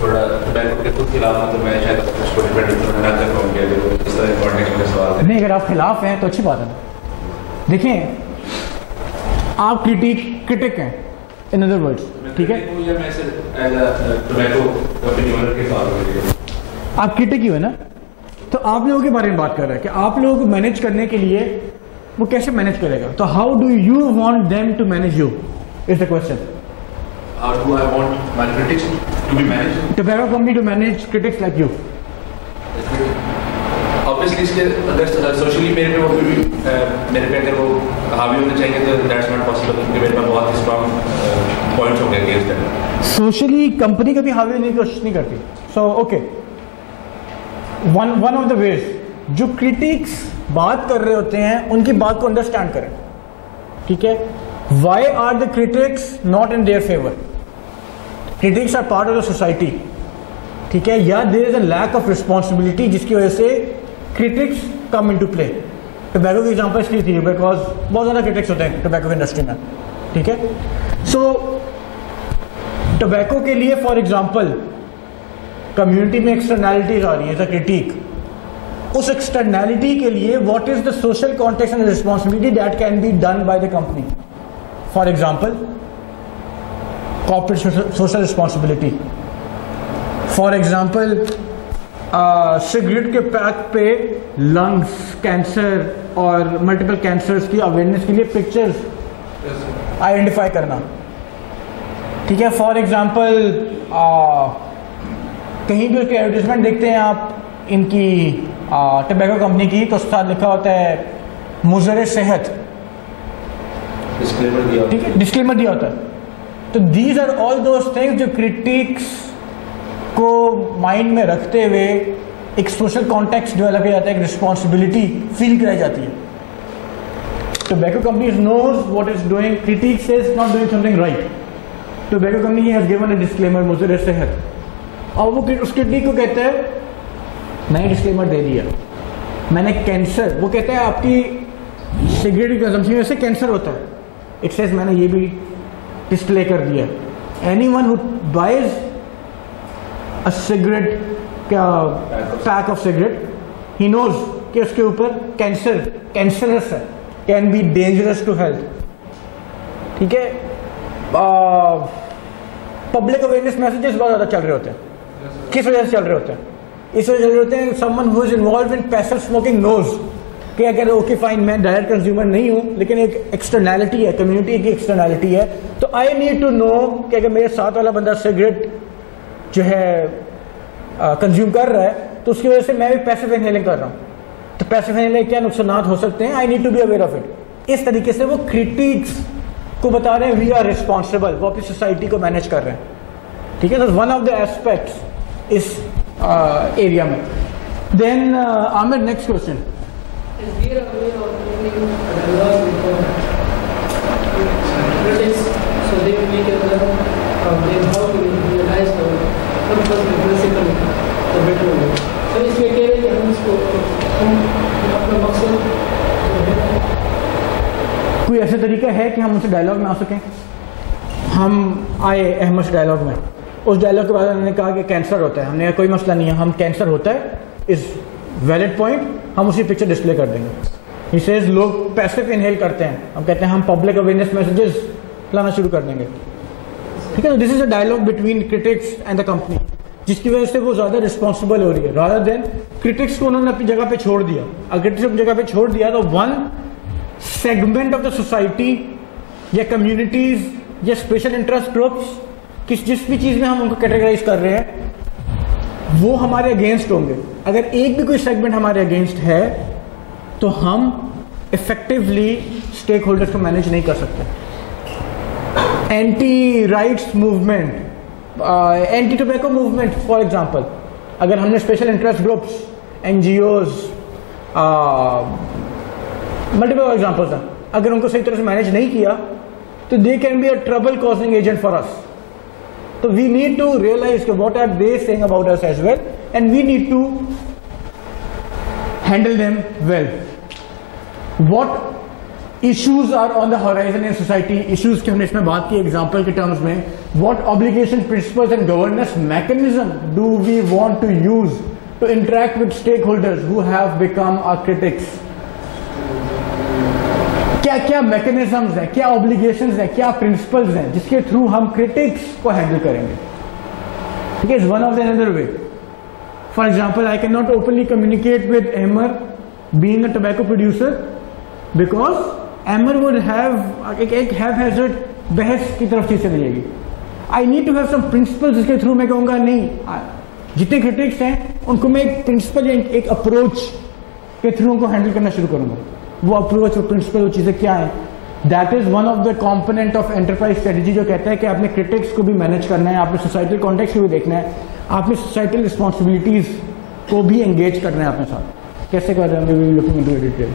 थोड़ा टोबैको के खुद खिलाफ हूँ, तो मैं शायद उसको डिपेंड ना कर पाऊँगी अगर इस तरह कॉन्टेक्स्ट में सवाल है। नहीं, अगर आप खिलाफ हैं तो अच्छी बात है। देखें आप क्रिटिक हैं इन अदर वर्ड्स, ठीक है? आप क्रिटिक ही हो ना, तो आप लोगों के बारे में बात कर रहे हैं कि आप लोगों को मैनेज करने के लिए वो कैसे मैनेज करेगा, तो how do you want them to manage you is the question. How do I want my critics to be managed? Tobacco company to manage critics like you. Obviously इसके अगर सोशली मेरे पे वो मेरे पे अगर वो हावी होने चाहिए तो that's not possible, क्योंकि मेरे पास बहुत ही strong points हो गए against them. सोशली कंपनी कभी हावी होने की कोशिश नहीं करती। So okay, one of the veg जो क्रिटिक्स बात कर रहे होते हैं उनकी बात को अंडरस्टैंड करें, ठीक है? Why are the critics not in their favor? Critics are part of the society, ठीक है? या there is a lack of responsibility जिसकी वजह से critics come into play. Tobacco की एग्जांपल इसलिए थी बिकॉज बहुत ज़्यादा critics होते हैं टोबैको इंडस्ट्री में, ठीक है? सो टोबैको के लिए फॉर एग्जांपल कम्युनिटी में एक्सटर्नैलिटीज आ रही है, एज अ क्रिटिक, उस एक्सटर्नैलिटी के लिए what is the social context and responsibility that can be done by the company. For example corporate social responsibility, for example cigarette के पैक पे लंग्स कैंसर और मल्टीपल कैंसर्स की अवेयरनेस के लिए पिक्चर्स आइडेंटिफाई करना, ठीक है? फॉर एग्जाम्पल कहीं भी उसके एडवर्टीजमेंट देखते हैं आप इनकी टोबैको कंपनी की, तो उसके साथ लिखा होता है मुज़र सेहत, ठीक है? डिस्क्लेमर दिया होता है। तो these are all those things जो क्रिटिक्स को माइंड में रखते हुए एक सोशल कॉन्टेक्स्ट डेवलप किया जाता है, एक रिस्पॉन्सिबिलिटी फील कराई जाती है। Tobacco company knows what is doing, critics is not doing something right, tobacco company has given a disclaimer मुझे सेहत, और वो उस क्रिटिक को कहते हैं मैंने डिस्क्लेमर दे दिया, मैंने कैंसर, वो कहते हैं आपकी सिगरेट कंजम्पशन में से कैंसर होता है, इट सेज मैंने ये भी डिस्प्ले कर दिया। Anyone who buys a cigarette क्या pack of cigarette, he knows कि उसके ऊपर कैंसरस है, can be dangerous to health, ठीक है? पब्लिक अवेयरनेस मैसेजेस बहुत ज़्यादा चल रहे होते हैं, किस वजह से चल रहे होते हैं? इस वजह से चल रहे होते हैं someone who is involve in passive smoking knows कि अगर ओके फाइन मैं डायरेक्ट कंज्यूमर नहीं हूँ लेकिन एक एक्सटर्नैलिटी है, कम्युनिटी की एक्सटर्नैलिटी है, तो आई नीड टू नो कि अगर मेरे साथ वाला बंदा सिगरेट जो है कंज्यूम कर रहा है तो उसकी वजह से मैं भी पैसिव इनहेलिंग कर रहा हूँ, तो पैसिव इनहेलिंग क्या नुकसान हो सकते हैं, I need to be aware of it. इस तरीके से वो क्रिटिक्स को बता रहे हैं वी आर रिस्पॉन्सिबल, वो अपनी सोसाइटी को मैनेज कर रहे हैं, ठीक है? वन ऑफ द एस्पेक्ट्स इस एरिया में। Then Aamir, next question. कोई ऐसा तरीका है कि हम उनसे डायलॉग में आ सकें? हम आए अहमद से डायलॉग में, उस डायलॉग के बाद उन्होंने कहा कि कैंसर होता है, हमने कहा कोई मसला नहीं है, हम कैंसर होता है इज वैलिड पॉइंट, हम उसी पिक्चर डिस्प्ले कर देंगे। ही सेज लोग पैसिव इनहेल करते हैं, हम कहते हैं हम पब्लिक अवेयरनेस मैसेजेस लाना शुरू कर देंगे, ठीक है? This is a dialogue between critics and the company, जिसकी वजह से वो ज़्यादा रिस्पॉन्सिबल हो रही है, रादर देन क्रिटिक्स को उन्होंने अपनी जगह पे छोड़ दिया। अगर क्रिटिक्स अपनी जगह पे छोड़ दिया तो one segment of the society या कम्युनिटीज या स्पेशल इंटरेस्ट ग्रुप्स जिस भी चीज़ में हम उनको कैटेगराइज कर रहे हैं वो हमारे अगेंस्ट होंगे। अगर एक भी कोई सेगमेंट हमारे अगेंस्ट है तो हम इफेक्टिवली स्टेक होल्डर्स को मैनेज नहीं कर सकते। Anti rights movement, anti tobacco movement for example, अगर हमने special interest groups, NGOs, multiple examples हैं, अगर उनको सही तरह से मैनेज नहीं किया तो they can be a trouble causing agent for us. तो we need to realize what are they saying about us as well and we need to handle them well. What issues are on the horizon in society, issues की हमने इसमें बात की एग्जांपल के टर्म्स में। What obligation, principles and governance mechanism do we want to use to interact with stake holders who have become our critics. क्या क्या मैकेनिज्म्स हैं, क्या ऑब्लिगेशंस हैं, क्या प्रिंसिपल्स हैं जिसके थ्रू हम क्रिटिक्स को हैंडल करेंगे। ठीक है, is one of the another way. For example, I can not openly communicate with एमर being a tobacco producer because एमर वुड हैव एक हैज़र्ड बहस की तरफ चीज चली जाएगी। I need to have some principles जिसके थ्रू मैं कहूंगा नहीं, जितने क्रिटिक्स हैं उनको मैं एक प्रिंसिपल या एक अप्रोच के थ्रू उनको हैंडल करना शुरू करूंगा। वो अप्रोच और प्रिंसिपल वो चीजें क्या है, that is one of the component of enterprise strategy जो कहता है कि आपने क्रिटिक्स को भी मैनेज करना है, आपने सोसाइटल कॉन्टेक्स्ट को भी देखना है, आपने सोसाइटल रिस्पॉन्सिबिलिटीज को भी एंगेज करना है अपने साथ। कैसे कर रहे हैं, looking into detail.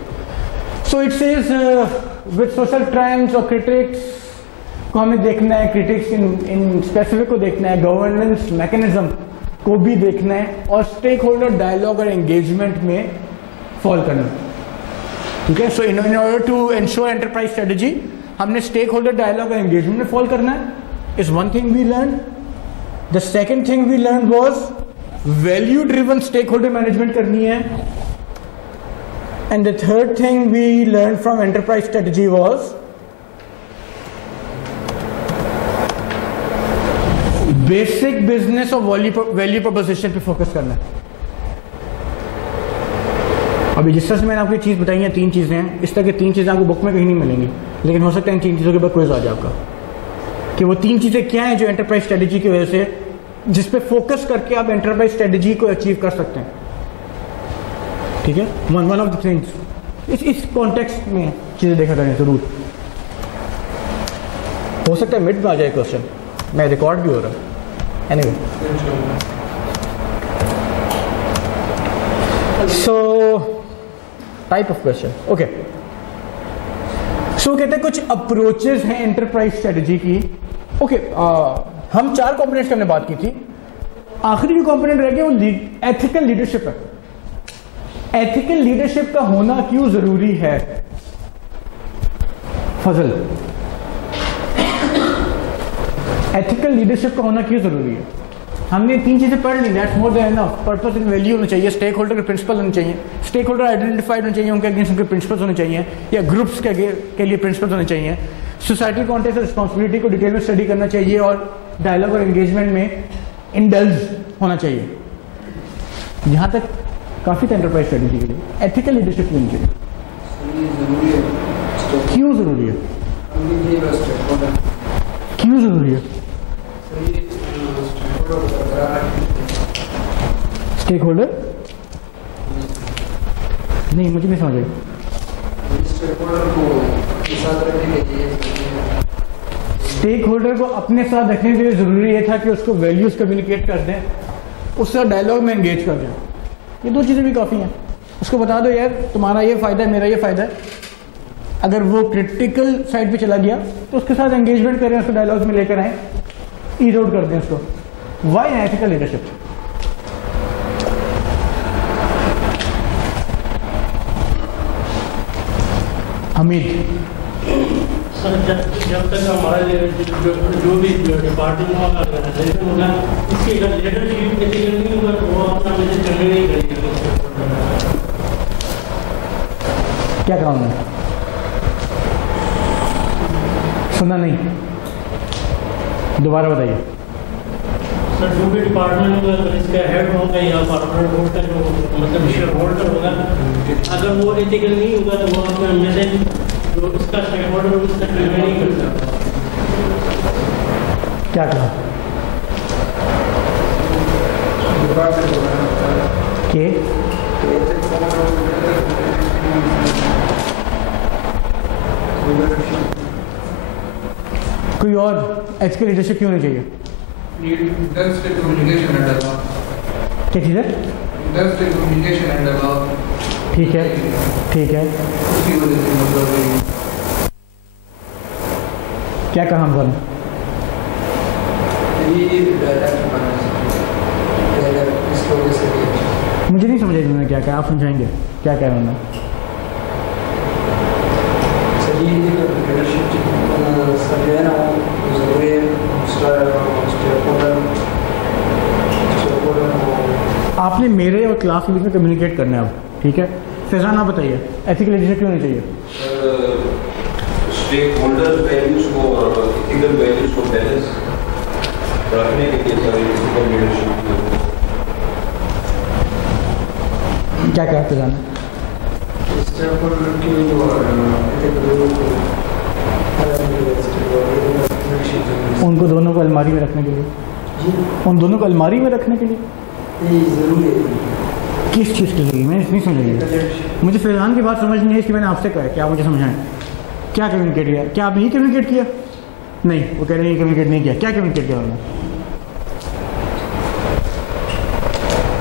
So it says with social trends और क्रिटिक्स को हमें देखना है, क्रिटिक्स इन स्पेसिफिक को देखना है, गवर्नेंस मैकेनिज्म को भी देखना है और स्टेक होल्डर डायलॉग और एंगेजमेंट में फॉल करना है। ठीक है, so in order to ensure enterprise strategy हमने स्टेक होल्डर डायलॉग और एंगेजमेंट में फॉल करना है, is one thing we learn. The second thing we learn was value driven stake holder management करनी है, and the third thing we learn from enterprise strategy was basic business और वैल्यू प्रोपोजिशन पे फोकस करना है। अभी जिस तरह से मैंने आपको चीज बताई है, तीन चीजें हैं, इस तरह की तीन चीजें आपको बुक में कहीं नहीं मिलेंगी, लेकिन हो सकता है इन तीन चीजों के बाद क्विज आ जाए आपका कि वो तीन चीजें क्या हैं जो एंटरप्राइज स्ट्रेटेजी की वजह से, जिस पे फोकस करके आप एंटरप्राइज स्ट्रेटेजी को अचीव कर सकते हैं। ठीक है, वन ऑफ द थिंग्स इस कॉन्टेक्स्ट में चीजें देखा करें जरूर। हो सकता है मिड में आ जाए क्वेश्चन, मैं रिकॉर्ड भी हो रहा है। Anyway, so type of question, okay. So कहते हैं कुछ अप्रोचेस हैं एंटरप्राइज स्ट्रेटेजी की। ओके, हम चार कंपोनेंट्स की हमने बात की थी, आखिरी जो कंपोनेंट रह गया वो एथिकल लीडरशिप है। एथिकल लीडरशिप का होना क्यों जरूरी है फजल? एथिकल लीडरशिप का होना क्यों जरूरी है? हमने तीन चीजें पढ़ ली, that's more than enough. Purpose and value होना चाहिए, स्टेक होल्डर के प्रिंसिपल होने चाहिए, स्टेक होल्डर आइडेंटिफाइड होने चाहिए, उनके अगेंस्ट उनके प्रिंसिपल्स होने चाहिए या ग्रुप्स के लिए प्रिंसिपल्स होने चाहिए, सोसाइटल कॉन्टेक्स्ट और रिस्पॉन्सिबिलिटी को डिटेल में स्टडी करना चाहिए और डायलॉग और एंगेजमेंट में इंडल्ज होना चाहिए। यहाँ तक काफी था एंटरप्राइज स्ट्रेटेजी के लिए। एथिकल लीडरशिप होनी चाहिए, क्यों जरूरी है? क्यों जरूरी है? स्टेक होल्डर नहीं, मुझे नहीं समझ आई। स्टेक होल्डर को अपने साथ रखने के लिए जरूरी ये था कि उसको वैल्यूज कम्युनिकेट कर दें, उससे डायलॉग में एंगेज कर दें। ये दो चीजें भी काफी हैं। उसको बता दो यार तुम्हारा ये फायदा है, मेरा ये फायदा है। अगर वो क्रिटिकल साइड पे चला गया तो उसके साथ एंगेजमेंट करें, उसको डायलॉग में लेकर आए, ईज आउट कर दें उसको। Why ethical leadership? Hamid sir, जब तक हमारा जो भी डिपार्टमेंट होगा इसकी लीडरशिप नहीं होगा तो वो अपना मैसेज करने नहीं करेगा। क्या काम है? सुना नहीं, दोबारा बताइए। सर, जो भी डिपार्टमेंट होगा अगर इसका हेड होगा या कॉर्पोरेट बोर्ड का जो मतलब शेयर होल्डर होगा, अगर वो एथिकल नहीं होगा तो वो अपना मैसेज जो इसका शेयर होल्डर उसका कन्वे नहीं कर सकता। क्या कहा कि कोई और एथिकल लीडरशिप क्यों नहीं चाहिए? क्या चीज़ है? ठीक है, ठीक है, क्या कहा हम बोले? मुझे नहीं समझ उन्होंने क्या कहा, आप समझाएंगे क्या कहा उन्होंने? आपने मेरे और क्लास के बीच में कम्युनिकेट करना है अब, ठीक है? फैजान आप बताइए एथिकल लीडरशिप क्यों नहीं चाहिए? स्टेक होल्डर वैल्यूज को और एथिकल वैल्यूज को बैलेंस रखने के लिए सारी एथिकल लीडरशिप क्या कहते जाना उनको दोनों को अलमारी में रखने के लिए, उन दोनों को अलमारी में रखने के लिए जरूरी है। किस चीज़ के लिए? मैंने नहीं समझा। मुझे फैजान की बात समझ नहीं है, इसलिए मैंने आपसे कहा क्या मुझे समझाएं। क्या कम्युनिकेट किया? क्या आपने ही कम्युनिकेट किया? नहीं, वो कह रहे हैं कम्युनिकेट नहीं किया। क्या कम्युनिकेट किया उन्होंने?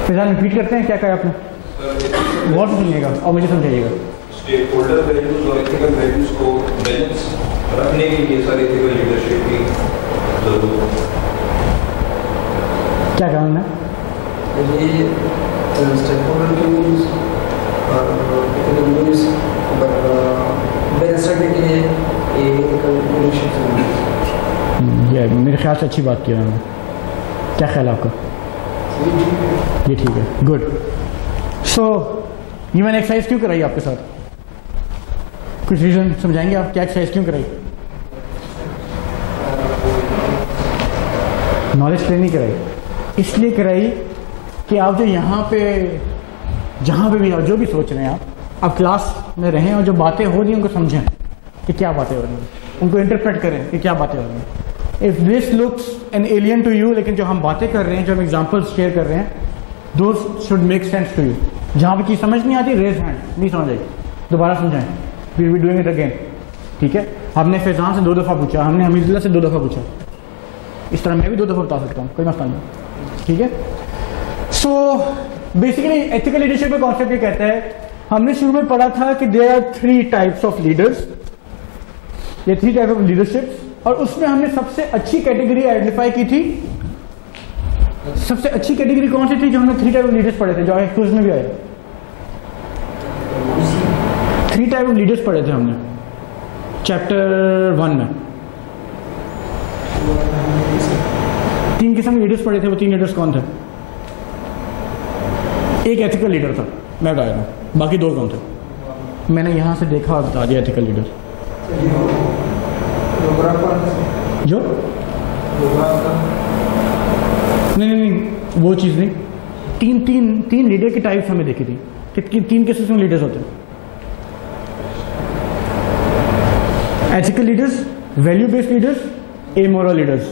फैजान रिपीट करते हैं क्या कहा आपने? बहुत सुनिएगा और मुझे समझाइएगा। स्टेक होल्डर वैल्यूज और एथिकल वैल्यूज को बैलेंस रखने के लिए सारी एथिकल लीडरशिप की जरूरत है। क्या कहा उन्होंने? ये स्टेक होल्डर के यूज और एथिकल यूज बैलेंस रखने के लिए एथिकल लीडरशिप जरूरी है। ये मेरे ख्याल से अच्छी बात की उन्होंने। क्या ख्याल है आपका? ये ठीक है, गुड। सो ये मैंने एक्सरसाइज क्यों कराई आपके साथ? कुछ रीजन समझाएंगे आप? क्या एक्सरसाइज क्यों कराई? नॉलेज ट्रेनिंग कराई, इसलिए कराई कि आप जो यहाँ पे जहाँ पे भी आप जो भी सोच रहे हैं आप क्लास में रहें और जो बातें हो रही हैं उनको समझें कि क्या बातें हो रही हैं, उनको इंटरप्रेट करें कि क्या बातें हो रही हैं। If this looks an alien to you, लेकिन जो हम बातें कर रहे हैं, जो हम एग्जाम्पल्स शेयर कर रहे हैं, those should make sense to you. जहाँ भी चीज़ समझ नहीं आती, रेज हैंड, नहीं समझ आई, दोबारा समझाएं, we will be doing it again. ठीक है, हमने फैजान से 2 दफ़ा पूछा, हमने हमीदुल्लाह से 2 दफ़ा पूछा, इस तरह मैं भी 2 दफ़ा बता सकता हूँ, कोई मसला नहीं। ठीक है, सो बेसिकली एथिकल लीडरशिप का कॉन्सेप्ट ये कहता है, हमने शुरू में पढ़ा था कि there are 3 types of leaders, ये 3 टाइप ऑफ लीडरशिप, और उसमें हमने सबसे अच्छी कैटेगरी आइडेंटिफाई की थी। सबसे अच्छी कैटेगरी कौन सी थी? जो हमने 3 टाइप ऑफ लीडर्स पढ़े थे, जो क्विज में भी आए। 3 टाइप ऑफ लीडर्स पढ़े थे हमने चैप्टर 1 में। 3 किस्म के लीडर्स पढ़े थे। वो 3 लीडर्स कौन थे? एक एथिकल लीडर था, मैं बता रहा हूँ, बाकी 2 कौन थे? मैंने यहाँ से देखा और बता दिया एथिकल लीडर। जो नहीं, वो चीज़ नहीं। तीन लीडर की टाइप्स हमें देखी थी कि 3 किस्म के लीडर्स होते हैं। Ethical leaders, value based leaders, amoral leaders.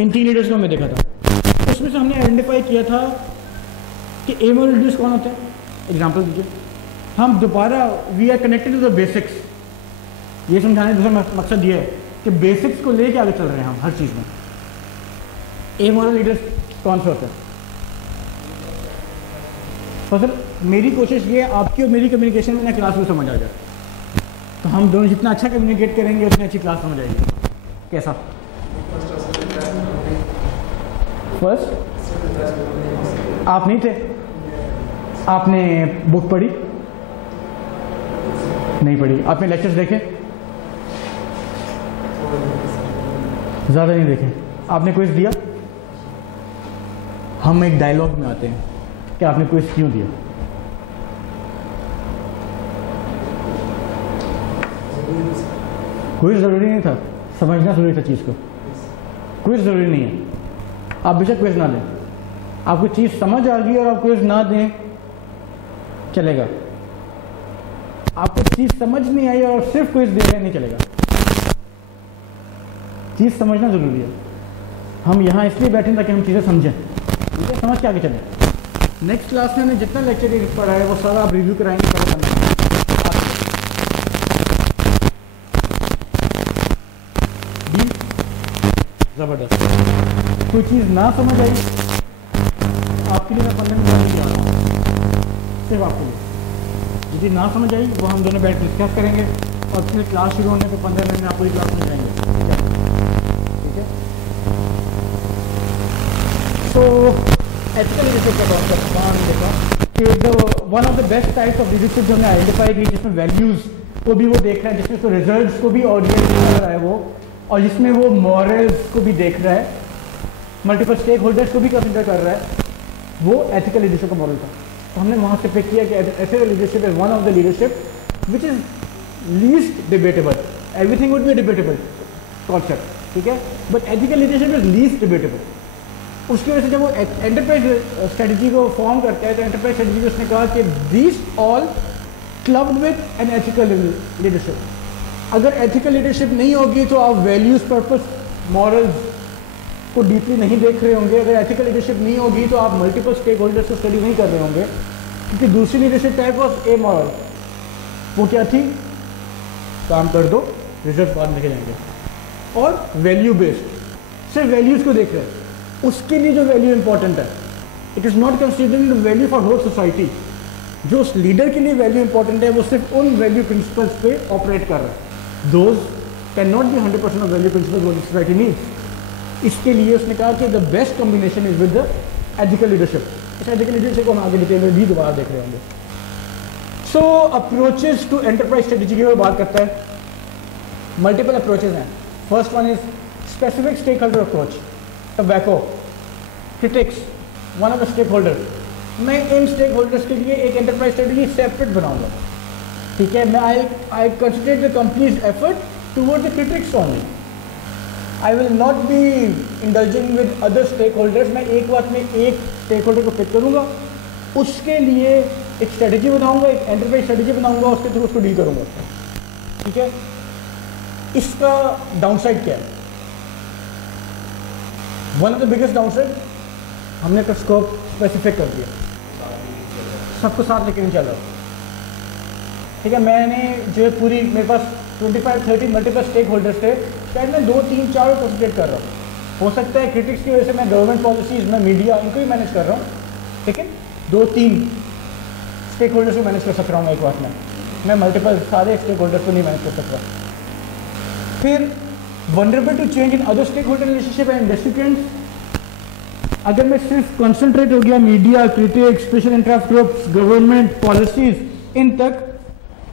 इन 3 लीडर्स को हमने देखा था। उसमें से हमने आइडेंटिफाई किया था कि एमोरल लीडर्स कौन होते हैं। एग्जाम्पल दीजिए। हम दोबारा we are connected to the basics, ये समझाने दूसरा मकसद ये है कि बेसिक्स को लेके आगे चल रहे हैं हम हर चीज़ में। एमोरल लीडर्स कौन से होते हैं? फसल मेरी कोशिश ये है आपकी और मेरी कम्युनिकेशन में ना क्लास में समझ आ जाए, तो हम दोनों जितना अच्छा कम्युनिकेट करेंगे उतनी अच्छी क्लास समझ आएगी। कैसा? फर्स्ट आप नहीं थे, आपने बुक पढ़ी नहीं पढ़ी, आपने लेक्चर्स देखे ज़्यादा नहीं देखे, आपने क्विज दिया। हम एक डायलॉग में आते हैं कि आपने क्विज क्यों दिया। क्विज ज़रूरी नहीं था, समझना ज़रूरी था चीज़ को। क्विज ज़रूरी नहीं है, आप बेशक क्विज ना दें, आपको चीज़ समझ आ गई और आप क्विज ना दें चलेगा। आपको चीज़ समझ नहीं आई और सिर्फ क्विज दे रहे हैं नहीं चलेगा। चीज़ समझना ज़रूरी है। हम यहाँ इसलिए बैठे ताकि हम चीज़ें समझें, ठीक है, समझ के आगे चलें। नेक्स्ट क्लास में हमने जितना लेक्चर पढ़ा है वो सारा आप रिव्यू कराएंगे। ज़बरदस्त। कोई चीज़ ना समझ आई आपके लिए मैं 15 मिनट जा रहा हूँ सिर्फ आपके लिए। यदि ना समझ आई वो हम दोनों बैठ डिस्कस करेंगे और फिर क्लास शुरू होने पर 15 मिनट में आप पूरी क्लास में जाएंगे। ठीक है, सो एथिकल लीडरशिप का कॉन्सेप्ट वहाँ हमने देखा कि one of the best types of leadership जो हमने आइडेंटिफाई की, जिसमें वैल्यूज़ को भी वो देख रहा है, जिसमें तो रिजल्ट्स को भी ऑडियंस कर रहा है वो, और जिसमें वो मॉरल्स को भी देख रहा है, मल्टीपल स्टेक होल्डर्स को भी कंसिडर कर रहा है, वो एथिकल लीडरशिप का मॉडल था। तो हमने वहाँ से पिक किया कि ethical leadership is one of the leadership which is least debatable, everything would be debatable concept, ठीक है, but ethical leadership is least debatable. उसकी वजह से जब वो एंटरप्राइज स्ट्रेटजी को फॉर्म करता है तो एंटरप्राइज स्ट्रेटजी उसने कहा कि this all clubbed with an ethical leadership. अगर एथिकल लीडरशिप नहीं होगी तो आप वैल्यूज, पर्पस, मॉरल्स को डीपली नहीं देख रहे होंगे। अगर एथिकल लीडरशिप नहीं होगी तो आप मल्टीपल स्टेक होल्डर्स को स्टडी नहीं कर रहे होंगे, क्योंकि दूसरी leadership type was a moral. वो क्या थी? काम कर दो, रिजल्ट बाद लेके जाएंगे। और वैल्यू बेस्ड, सिर्फ वैल्यूज को देख रहे हैं, उसके लिए जो वैल्यू इंपॉर्टेंट है, it is not considering the value for whole society. जो उस लीडर के लिए वैल्यू इंपॉर्टेंट है वो सिर्फ उन वैल्यू प्रिंसिपल्स पे ऑपरेट कर रहा है। Those can not B 100% of value principles what society needs. इसके लिए उसने कहा कि the best combination is with the ethical leadership. इस एथिकल लीडरशिप को हम आगे डिटेल में भी दोबारा देख रहे होंगे। So approaches to enterprise strategy की बात करता है। मल्टीपल अप्रोचेज हैं। First one is specific stake holder approach. Tobacco, critics, one of the stake holder. मैं इन स्टेक होल्डर्स के लिए एक एंटरप्राइज स्ट्रेटेजी सेपरेट बनाऊंगा, ठीक है। मैं I consider the companies effort toward the critics only. I will not be indulging with other stake holders. मैं एक बात में एक स्टेक होल्डर को पिक करूँगा, उसके लिए एक स्ट्रेटेजी बनाऊंगा, एक एंटरप्राइज स्ट्रेटेजी बनाऊंगा, उसके थ्रू उसको डील करूँगा, ठीक है। इसका डाउनसाइड क्या है? One of the biggest downside, हमने तो स्कोप स्पेसिफिक कर दिया, सबको साथ लेके नहीं चल रहा, ठीक है। मैंने जो है पूरी, मेरे पास 25-30 मल्टीपल स्टेक होल्डर्स थे, शायद मैं 2, 3, 4 को कंसंट्रेट कर रहा हूँ। हो सकता है क्रिटिक्स की वजह से मैं गवर्नमेंट पॉलिसीज़ में मीडिया इनको ही मैनेज कर रहा हूँ, ठीक है। 2-3 स्टेक होल्डर्स को मैनेज कर सक रहा हूँ एक बात में, मैं मल्टीपल सारे स्टेक होल्डर्स को नहीं मैनेज कर सकता। फिर vulnerable to change in other stakeholder relationship and industry trends. अगर मैं सिर्फ कंसंट्रेट हो गया media, critics, special interest groups, government policies, इन तक,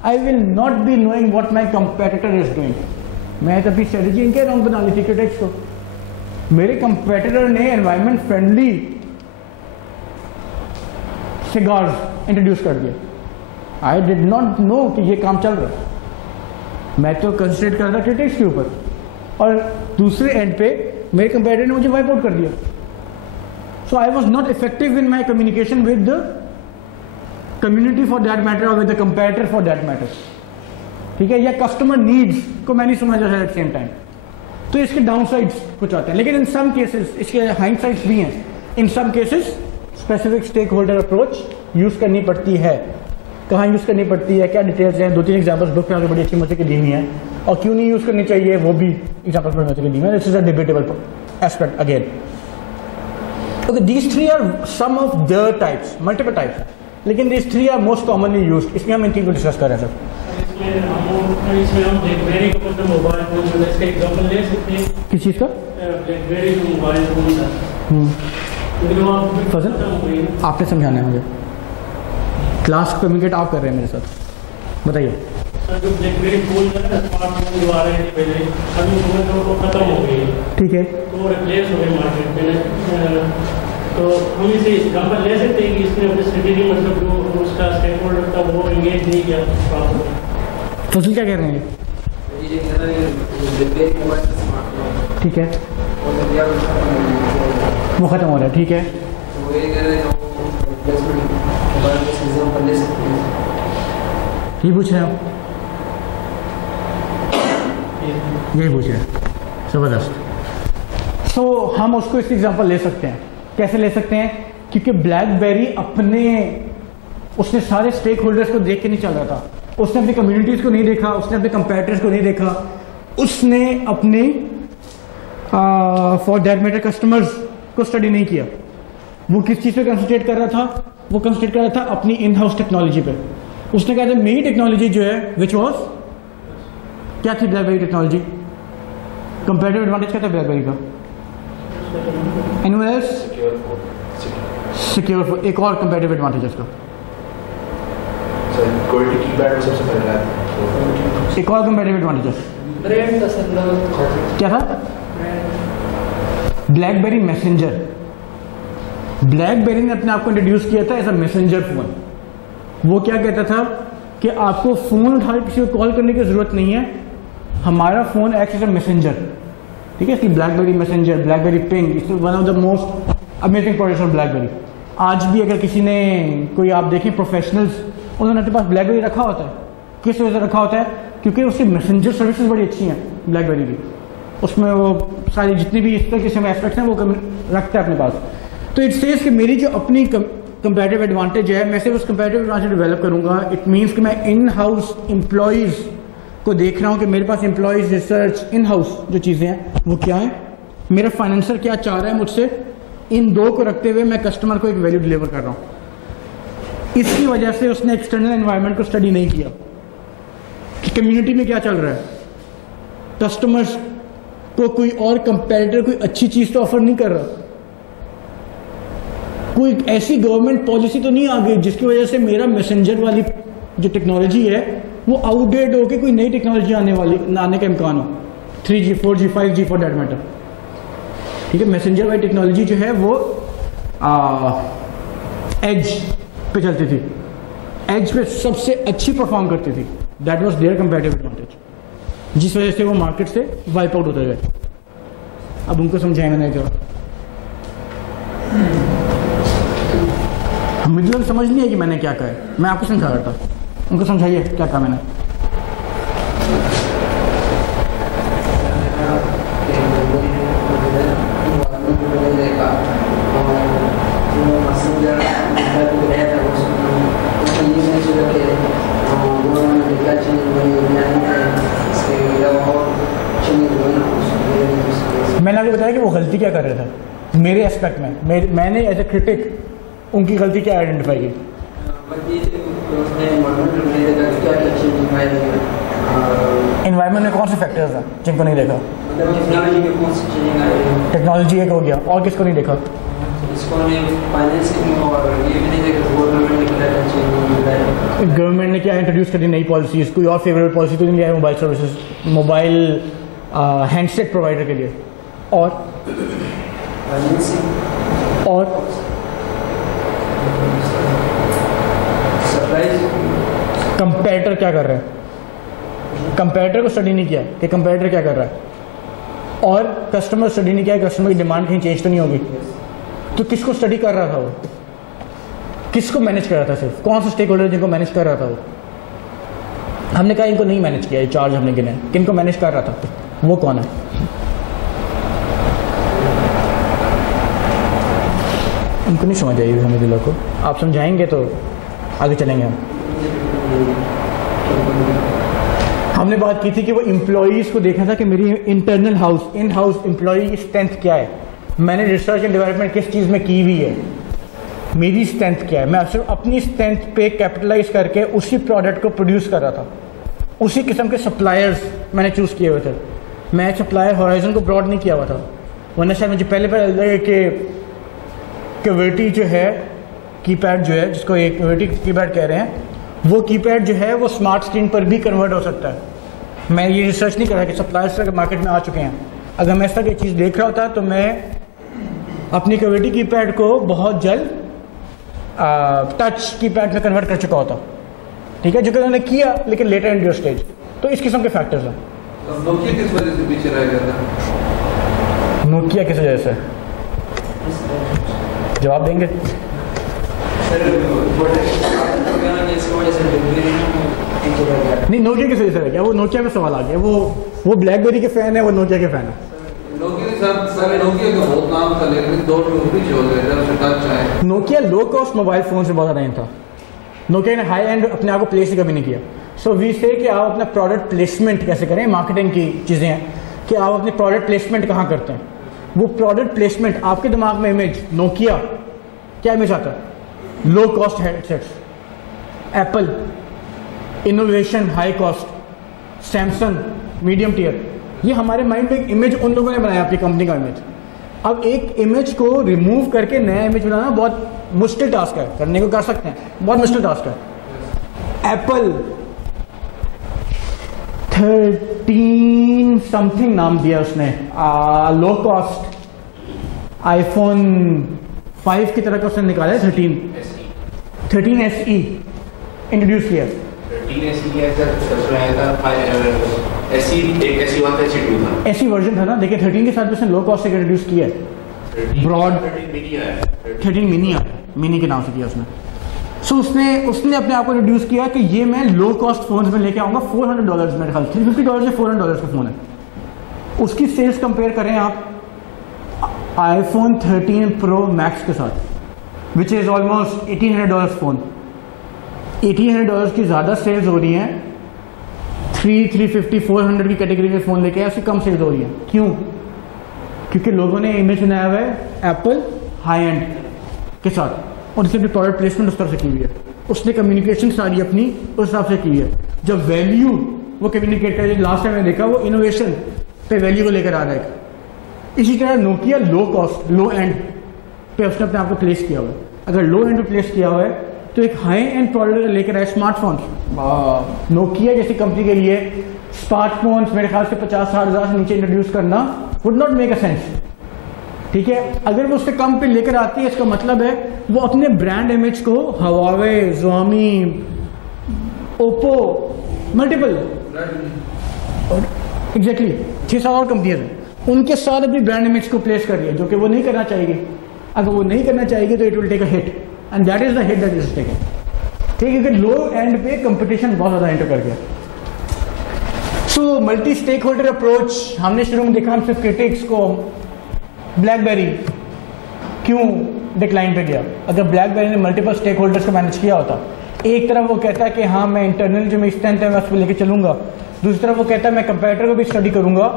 I will not be knowing what my competitor is doing. मैं तभी स्ट्रेटेजी इनके रॉन्ग बना ली थी क्रिटिक्स को। मेरे कंपेटिटर ने एनवायरमेंट फ्रेंडली सिगार्स इंट्रोड्यूस कर दिया। आई डिड नॉट नो कि ये काम चल रहा है, मैं तो कंसंट्रेट कर रहा था क्रिटिक्स के ऊपर, और दूसरे एंड पे मेरे कंपेटिटर ने मुझे वाइप आउट कर दिया। So I was not effective in my communication with the community for that matter और with the competitor for that matter, ठीक है। या कस्टमर नीड्स को मैं नहीं समझ रहा एट सेम टाइम। तो इसके डाउन साइड्स कुछ आते हैं, लेकिन इन सम केसेस इसके हाइंड साइड्स भी हैं। In some cases specific stake holder approach use करनी पड़ती है। कहाँ यूज करनी पड़ती है, क्या डिटेल्स हैं, 2-3 एग्जाम्पल्स बुक में बड़ी अच्छी मजे की दी हुई हैं, और क्यों नहीं यूज करनी चाहिए वो भी एग्जाम्पल्स बड़ी मजे की दी हुई है। This is a debatable aspect again. Okay, these 3 are some of the types, multiple types, लेकिन these 3 are most commonly used. इसमें हम इन 3 को डिस्कस कर रहे हैं सर। इसमें हम ब्लैकबेरी का मतलब मोबाइल फोन जो है, इसका एग्जांपल ले सकते हैं। किस चीज़ का? ब्लैकबेरी जो मोबाइल फोन था, फजल आपने समझाना है मुझे, क्लास कम्युनिकेट आप कर रहे हैं मेरे साथ, बताइए। जो ब्लैकबेरी फोन था, स्मार्टफोन जो आ रहे थे पहले, अभी वो खत्म हो गई, ठीक है, तो रिप्लेस हो गए मार्केट में। तो हम इसे एग्जांपल ले सकते हैं कि इसने अपनी स्ट्रेटेजी मतलब जो उसका स्टेक होल्डर था वो एंगेज नहीं किया। फजल क्या कह रहे हैं? ठीक है, वो खत्म हो रहा है, ठीक है। ये पूछ रहे हैं आप? यही पूछ रहे हैं, जबरदस्त। सो हम उसको इस एग्जांपल ले सकते हैं। कैसे ले सकते हैं? क्योंकि ब्लैकबेरी उसने सारे स्टेक होल्डर्स को देख के नहीं चल रहा था, उसने अपनी कम्युनिटीज को नहीं देखा, उसने अपने कंपेटिटर्स को नहीं देखा, उसने अपने फॉर दैट मैटर कस्टमर्स को स्टडी नहीं किया। वो किस चीज़ पे कंसंट्रेट कर रहा था? वो कंसंट्रेट कर रहा था अपनी इन हाउस टेक्नोलॉजी पे। उसने कहा था मेरी टेक्नोलॉजी जो है विच वॉज, क्या थी ब्लैकबेरी टेक्नोलॉजी? कंपेटिटिव एडवांटेज क्या था ब्लैकबेरी का? Anyone else? सिक्योर। एक और कंपेटिटिव एडवांटेज है उसका, एक और कंपेटिटिव एडवांटेज क्या था? Blackberry messenger. ब्लैकबेरी ने अपने आप को इंट्रोड्यूस किया था एज अ मैसेंजर फोन। वो क्या कहता था कि आपको फ़ोन उठा के किसी को कॉल करने की ज़रूरत नहीं है। हमारा phone act as a messenger, ठीक है। इसकी BlackBerry messenger, BlackBerry ping, it's one of the most amazing products of BlackBerry. आज भी अगर किसी ने कोई आप देखें प्रोफेशनल्स, उन्होंने अपने पास ब्लैकबेरी रखा होता है। किस वजह से रखा होता है? क्योंकि उसकी मैसेंजर सर्विसेज बड़ी अच्छी हैं ब्लैकबेरी की। उसमें वो सारी जितनी भी इस तरह के एस्पेक्ट्स हैं वो रखता है अपने पास। तो इट सेज कि मेरी जो अपनी कंपैरेटिव एडवांटेज है, मैं सिर्फ उस कंपैरेटिव एडवांटेज डेवलप करूंगा। इट मीन्स कि मैं इन हाउस एम्प्लॉयज़ को देख रहा हूँ कि मेरे पास एम्प्लॉयज़, रिसर्च, इन हाउस जो चीज़ें हैं वो क्या हैं, मेरा फाइनेंसर क्या चाह रहा है मुझसे, इन दो को रखते हुए मैं कस्टमर को एक वैल्यू डिलीवर कर रहा हूँ। इसकी वजह से उसने एक्सटर्नल एनवायरनमेंट को स्टडी नहीं किया कि कम्युनिटी में क्या चल रहा है, कस्टमर्स को कोई और कंपेटिटर कोई अच्छी चीज़ तो ऑफर नहीं कर रहा, कोई ऐसी गवर्नमेंट पॉलिसी तो नहीं आ गई जिसकी वजह से मेरा मैसेंजर वाली जो टेक्नोलॉजी है वो आउटडेट होकर कोई नई टेक्नोलॉजी आने का इम्कान हो, 3G, 4G, 5G for that matter, ठीक है। मैसेंजर वाली टेक्नोलॉजी जो है वो एज पे चलती थी, एज पे सबसे अच्छी परफॉर्म करती थी। That was their comparative advantage, जिस वजह से वो मार्केट से वाइप आउट होते गए। अब उनको समझाएं मैंने क्या, मुझे समझ नहीं है कि मैंने क्या कहा है, मैं आपको समझा रहा था, उनको समझाइए क्या कहा मैंने। मैंने आपको बताया कि वो गलती क्या कर रहे थे मेरे एस्पेक्ट में, मैंने एज ए क्रिटिक उनकी गलती क्या आइडेंटिफाई की। एनवायरनमेंट में कौन से फैक्टर्स हैं जिनको नहीं देखा? टेक्नोलॉजी एक हो गया, और किसको नहीं देखा? गवर्नमेंट ने क्या इंट्रोड्यूस करी नई पॉलिसीज, कोई और फेवरेबल पॉलिसी तो नहीं लिया है mobile services, mobile handset provider के लिए, और कंपेटिटर क्या कर रहा है? कंपेटिटर को स्टडी नहीं किया कि कंपेटिटर क्या कर रहा है, और कस्टमर स्टडी नहीं किया, कस्टमर की डिमांड कहीं चेंज तो नहीं होगी। तो किसको स्टडी कर रहा था वो, किसको मैनेज कर रहा था, सिर्फ कौन सा स्टेक होल्डर जिनको मैनेज कर रहा था वो? हमने कहा इनको नहीं मैनेज किया, ये चार्ज हमने गिने, किनको मैनेज कर रहा था, वो कौन है? उनको नहीं समझ आएगी हमें दिलों को, आप समझाएंगे तो आगे चलेंगे हम। हमने बात की थी कि वो एम्प्लॉयज़ को देखना था कि मेरी internal house, in house employ की स्ट्रेंथ क्या है, मैंने रिसर्च एंड डेवलपमेंट किस चीज़ में की हुई है, मेरी स्ट्रेंथ क्या है। मैं सिर्फ अपनी स्ट्रेंथ पे कैपिटलाइज करके उसी प्रोडक्ट को प्रोड्यूस कर रहा था, उसी किस्म के सप्लायर्स मैंने चूज़ किए हुए थे। मैं सप्लायर हॉराइजन को ब्रॉड नहीं किया हुआ था, वरना शायद मुझे पहले लगे कि वर्टी जो है कीपैड जो है, जिसको एक वर्टी कीपैड कह रहे हैं, वो कीपैड जो है वो स्मार्ट स्क्रीन पर भी कन्वर्ट हो सकता है। मैं ये रिसर्च नहीं कर रहा कि सप्लायर्स मार्केट में आ चुके हैं। अगर मैं इस तरह की चीज़ देख रहा होता तो मैं अपनी कवर्टी कीपैड को बहुत जल्द टच कीपैड में कन्वर्ट कर चुका होता, ठीक है, जो कि उन्होंने किया लेकिन लेटर इन योर स्टेज। तो इस किस्म के फैक्टर्स हैं। नोकिया किस वजह से पीछे रह गया था? नोकिया किस वजह से? जवाब देंगे? नहीं, नोकिया किस वजह से रह गया? वो नोकिया में सवाल आ गया। वो ब्लैकबेरी के फैन है, वो नोकिया के फैन है। Nokia low cost mobile phone से बहुत ज़्यादा नहीं था। नोकिया ने हाई एंड अपने आप को प्लेस ही कभी नहीं किया। सो वी से कि आप अपना प्रोडक्ट प्लेसमेंट कैसे करें, मार्केटिंग की चीज़ें हैं कि आप अपने प्रोडक्ट प्लेसमेंट कहाँ करते हैं। वो प्रोडक्ट प्लेसमेंट आपके दिमाग में इमेज, नोकिया क्या इमेज आता है? Low cost headsets, Apple innovation high cost, Samsung medium tier. ये हमारे माइंड में एक इमेज उन लोगों ने बनाया, आपकी कंपनी का इमेज। अब एक इमेज को रिमूव करके नया इमेज बनाना बहुत मुश्किल टास्क है, करने को कर सकते हैं, बहुत मुश्किल टास्क है। एप्पल 13 समथिंग नाम दिया उसने, लो कॉस्ट आईफोन 5 की तरह का उसने निकाला है। 13 SE इंट्रोड्यूस किया। 13 एसी लिया था, उसमें आया था एसी, एक एसी 1 था, एसी 2 था। एसी वर्जन था ना, देखिए 13 के साथ उसने लो कॉस्ट से इंट्रोड्यूस किया है, ब्रॉड 13 मिनी आया, 13 मिनी आया, मिनी के नाम से किया उसने। सो उसने अपने आप को इंट्रोड्यूस किया कि ये मैं लो कॉस्ट फोन में लेके आऊँगा, $400 मेरे ख्याल $350 से $400 का फ़ोन है। उसकी सेल्स कंपेयर करें आप iPhone 13 Pro Max के साथ, विच इज़ ऑलमोस्ट $1800 फ़ोन। $1800 की ज़्यादा सेल्स हो रही हैं 350 400 की कैटेगरी में फ़ोन लेके, ऐसी कम सेल्स हो रही है। क्यों? क्योंकि लोगों ने इमेज बनाया हुआ है एप्पल हाई एंड के साथ, और उसने अपनी प्रोडक्ट प्लेसमेंट उस तरह से की हुई है, उसने कम्युनिकेशन सारी अपनी उस हिसाब से की है। जब वैल्यू वो कम्युनिकेट कर, लास्ट टाइम मैंने देखा वो इनोवेशन पे वैल्यू को लेकर आ रहा है। इसी तरह Nokia low cost low and पे उसने अपने आप को प्लेस किया हुआ है। अगर लो एंड पे प्लेस किया हुआ है तो एक हाई एंड प्रोडक्ट लेकर आए स्मार्टफोन। नोकिया जैसी कंपनी के लिए स्मार्टफोन्स मेरे ख्याल से 50,000 से नीचे इंट्रोड्यूस करना would not make a sense, ठीक है। अगर वो उससे कम पे लेकर आती है, इसका मतलब है वो अपने ब्रांड इमेज को हवावे, ज़ोमी, ओप्पो, मल्टीपल एग्जैक्टली 6 और कंपनियां हैं, उनके साथ अपनी ब्रांड इमेज को प्लेस कर रही है, जो कि वो नहीं करना चाहिए। अगर वो नहीं करना चाहिए तो it will take a hit, and that is the hit that is taking, ठीक है। कि लो एंड पे कंपटीशन बहुत ज़्यादा एंटर कर गया। So multi stake holder approach हमने शुरू में देखा, हमसे क्रिटिक्स को ब्लैकबेरी क्यों डिक्लाइन पे गया। अगर ब्लैकबेरी ने मल्टीपल स्टेक होल्डर्स को मैनेज किया होता, एक तरफ वो कहता है कि हाँ मैं इंटरनल जो मेरी स्ट्रेंथ है मैं उसको लेकर चलूंगा, दूसरी तरफ वो कहता है मैं कंपेटिटर को भी स्टडी करूंगा,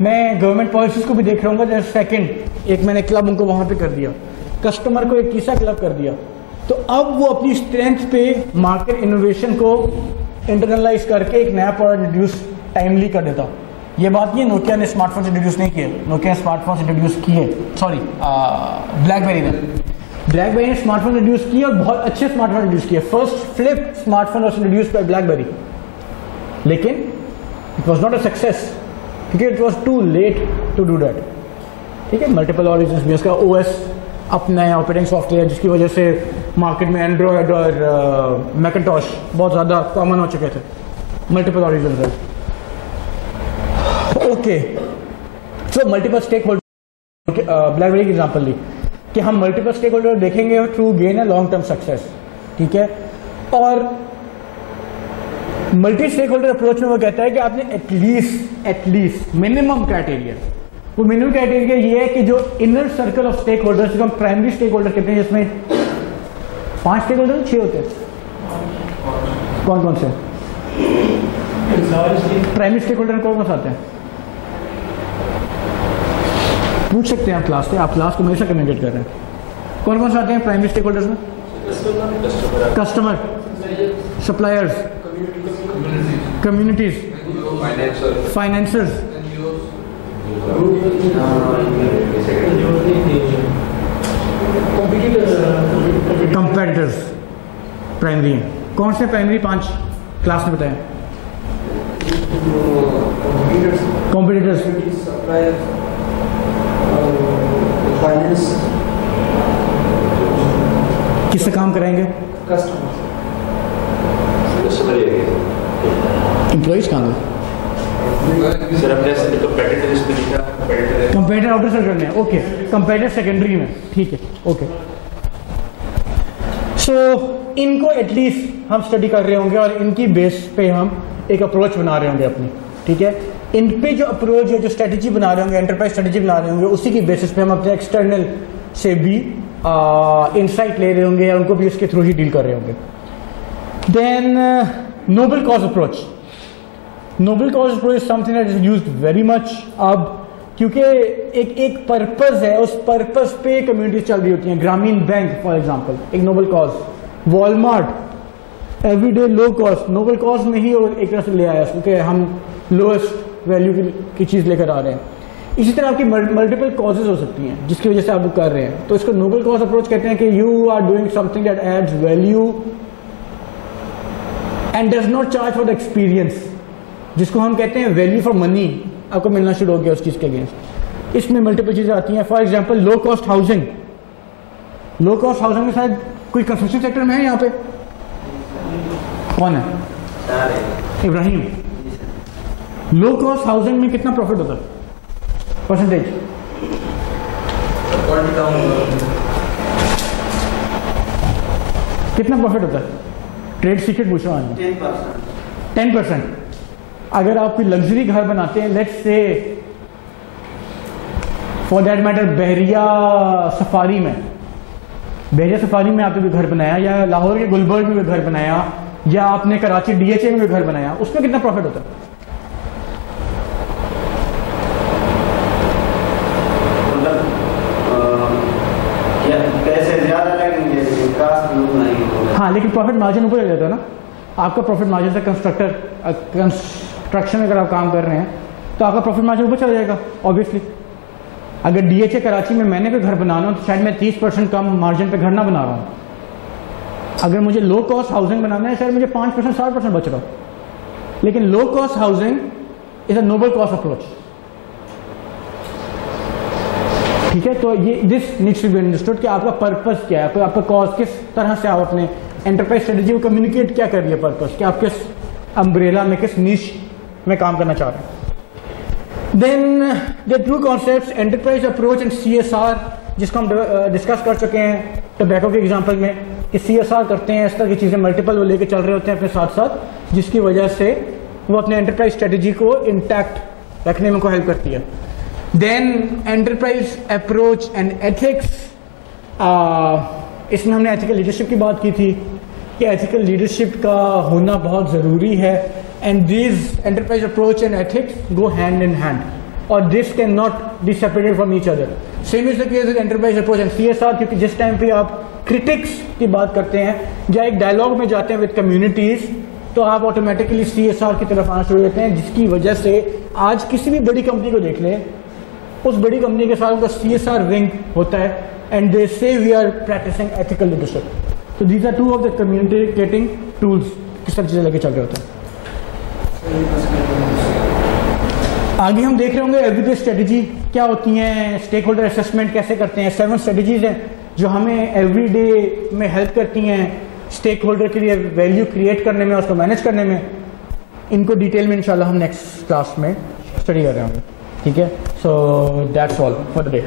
मैं गवर्नमेंट पॉलिसीज को भी देख रहूँगा। जैसे सेकंड एक मैंने क्लब उनको वहाँ पे कर दिया, कस्टमर को एक तीसरा क्लब कर दिया, तो अब वो अपनी स्ट्रेंथ पे मार्केट इनोवेशन को इंटरनलाइज करके एक नया प्रोडक्ट इंट्रोड्यूस टाइमली कर देता। ये बात नहीं है नोकिया ने स्मार्टफोन इंट्रोड्यूस नहीं किए, नोकिया ने स्मार्टफोन इंट्रोड्यूस किए, सॉरी ब्लैकबेरी ने स्मार्टफोन इंट्रोड्यूस किए और बहुत अच्छे स्मार्टफोन इंट्रोड्यूस किए। First flip smartphone was introduced by BlackBerry, लेकिन it was not a success क्योंकि it was too late to do that, ठीक है। मल्टीपल और रीजंस भी, उसका ओएस अपना ऑपरेटिंग सॉफ्टवेयर जिसकी वजह से मार्केट में एंड्रॉयड और मैकिंटॉश बहुत ज़्यादा कॉमन हो चुके थे, मल्टीपल और रीजंस है। Okay, so multiple stake holder, BlackBerry की एग्जांपल ली कि हम मल्टीपल स्टेक होल्डर देखेंगे through gain a long term success, ठीक है। और मल्टी स्टेक होल्डर अप्रोच में वो कहता है कि आपने एटलीस्ट मिनिमम क्राइटेरिया, वो मिनिमम क्राइटेरिया ये है कि जो inner circle of stake holders, जिसको हम प्राइमरी स्टेक होल्डर कहते हैं, जिसमें 5 स्टेक होल्डर 6 होते हैं, कौन कौन से प्राइमरी स्टेक होल्डर कौन कौन से आते हैं, पूछ सकते हैं आप क्लास से, आप क्लास को मेरे से कम्युनिकेट कर रहे हैं, कौन कौन से आते हैं प्राइमरी स्टेक होल्डर्स में? Customer, suppliers, communities, financiers, competitors primary हैं। कौन से प्राइमरी 5 क्लास में बताएं? कॉम्पिटिटर्स, फाइनेंस, किससे काम कराएंगे? एम्प्लॉइज काम है, कंपेटिटर आउटर सर्कल में, ओके, कंपेटिटर सेकेंडरी में, ठीक है, ओके। सो इनको एटलीस्ट हम स्टडी कर रहे होंगे और इनकी बेस पे हम एक अप्रोच बना रहे होंगे अपनी, ठीक है। इन पे जो अप्रोच है, जो स्ट्रेटजी बना रहे होंगे, एंटरप्राइज स्ट्रेटजी बना रहे होंगे, उसी की बेसिस पे हम अपने एक्सटर्नल से भी इंसाइट ले रहे होंगे या उनको भी उसके थ्रू ही डील कर रहे होंगे। Then noble cause approach, noble cause approach is something that is used very much अब, क्योंकि एक पर्पस है, उस पर्पस पे कम्युनिटी चल रही होती हैं। ग्रामीण बैंक फॉर एग्जांपल एक noble cause, Walmart everyday low cost, noble cause में ही एक तरह से ले आया क्योंकि हम लोएस्ट वैल्यू की चीज़ लेकर आ रहे हैं। इसी तरह आपकी मल्टीपल कॉजेज हो सकती हैं जिसकी वजह से आप वो कर रहे हैं, तो इसको नोबल कॉज अप्रोच कहते हैं कि you are doing something that adds value and does not charge for the experience, जिसको हम कहते हैं वैल्यू फॉर मनी आपको मिलना शुरू हो गया उस चीज़ के अगेंस्ट। इसमें मल्टीपल चीज़ें आती हैं, for example low cost housing, low cost housing में शायद कोई कंस्ट्रक्शन सेक्टर में है यहाँ पे, कौन है? इब्राहिम, लो कॉस्ट हाउसिंग में कितना प्रॉफिट होता है परसेंटेज? कितना प्रॉफिट होता है? ट्रेड सीक्रेट पूछ रहा हूँ। 10%। अगर आप कोई लग्जरी घर बनाते हैं, let's say for that matter Bahria safari में आपने कोई घर बनाया, या लाहौर के गुलबर्ग में कोई घर बनाया, या आपने कराची DHA में कोई घर बनाया, उसमें कितना प्रॉफिट होता है? पैसे ज्यादा लगेंगे, हाँ, लेकिन प्रॉफिट मार्जिन ऊपर चला जाता है ना। आपका प्रॉफिट मार्जिन से कंस्ट्रक्शन में अगर आप काम कर रहे हैं तो आपका प्रॉफिट मार्जिन ऊपर चला जाएगा ऑब्वियसली। अगर DHA कराची में मैंने कोई घर बनाना हो तो शायद मैं 30% कम मार्जिन पे घर ना बना रहा हूँ। अगर मुझे लो कॉस्ट हाउसिंग बनाना है, शायद मुझे 5% 7% बच रहा हो। लेकिन low cost housing is a noble cost approach, ठीक है। तो ये this needs to be understood कि आपका पर्पस क्या है, आपका कॉस्ट किस तरह से आप अपने एंटरप्राइज स्ट्रेटेजी को कम्युनिकेट क्या कर रही है पर्पस, कि आप किस अम्ब्रेला में, किस नीश में काम करना चाह रहे हैं। Then the two concepts enterprise approach and CSR, जिसको हम डिस्कस कर चुके हैं टोबैको के एग्जांपल में, कि CSR करते हैं, इस तरह की चीज़ें मल्टीपल वो लेके चल रहे होते हैं अपने साथ साथ, जिसकी वजह से वो अपने एंटरप्राइज स्ट्रेटेजी को इंटैक्ट रखने में को हेल्प करती है। Then enterprise approach and ethics, इसमें हमने एथिकल लीडरशिप की बात की थी कि एथिकल लीडरशिप का होना बहुत ज़रूरी है, and this enterprise approach and ethics go hand in hand, और this can not be separated from each other. Same is the case with enterprise approach and CSR, क्योंकि जिस टाइम पे आप क्रिटिक्स की बात करते हैं या एक डायलॉग में जाते हैं विद कम्युनिटीज़, तो आप ऑटोमेटिकली CSR की तरफ आना शुरू करते हैं, जिसकी वजह से आज किसी भी बड़ी कंपनी को देख लें, उस बड़ी कंपनी के साथ उनका CSR विंग होता है, and they say we are practicing ethical leadership. तो these are two of the communicating tools, किस तरह चीज़ें लेके चल रहे होते हैं। आगे हम देख रहे होंगे एवरीडे स्ट्रेटेजी क्या होती हैं, स्टेक होल्डर असेसमेंट कैसे करते हैं। 7 स्ट्रेटेजीज हैं जो हमें एवरीडे में हेल्प करती हैं स्टेक होल्डर के लिए वैल्यू क्रिएट करने में, उसको मैनेज करने में। इनको डिटेल में इंशाल्लाह हम नेक्स्ट क्लास में स्टडी कर रहे होंगे, ठीक है। So that's all for the day.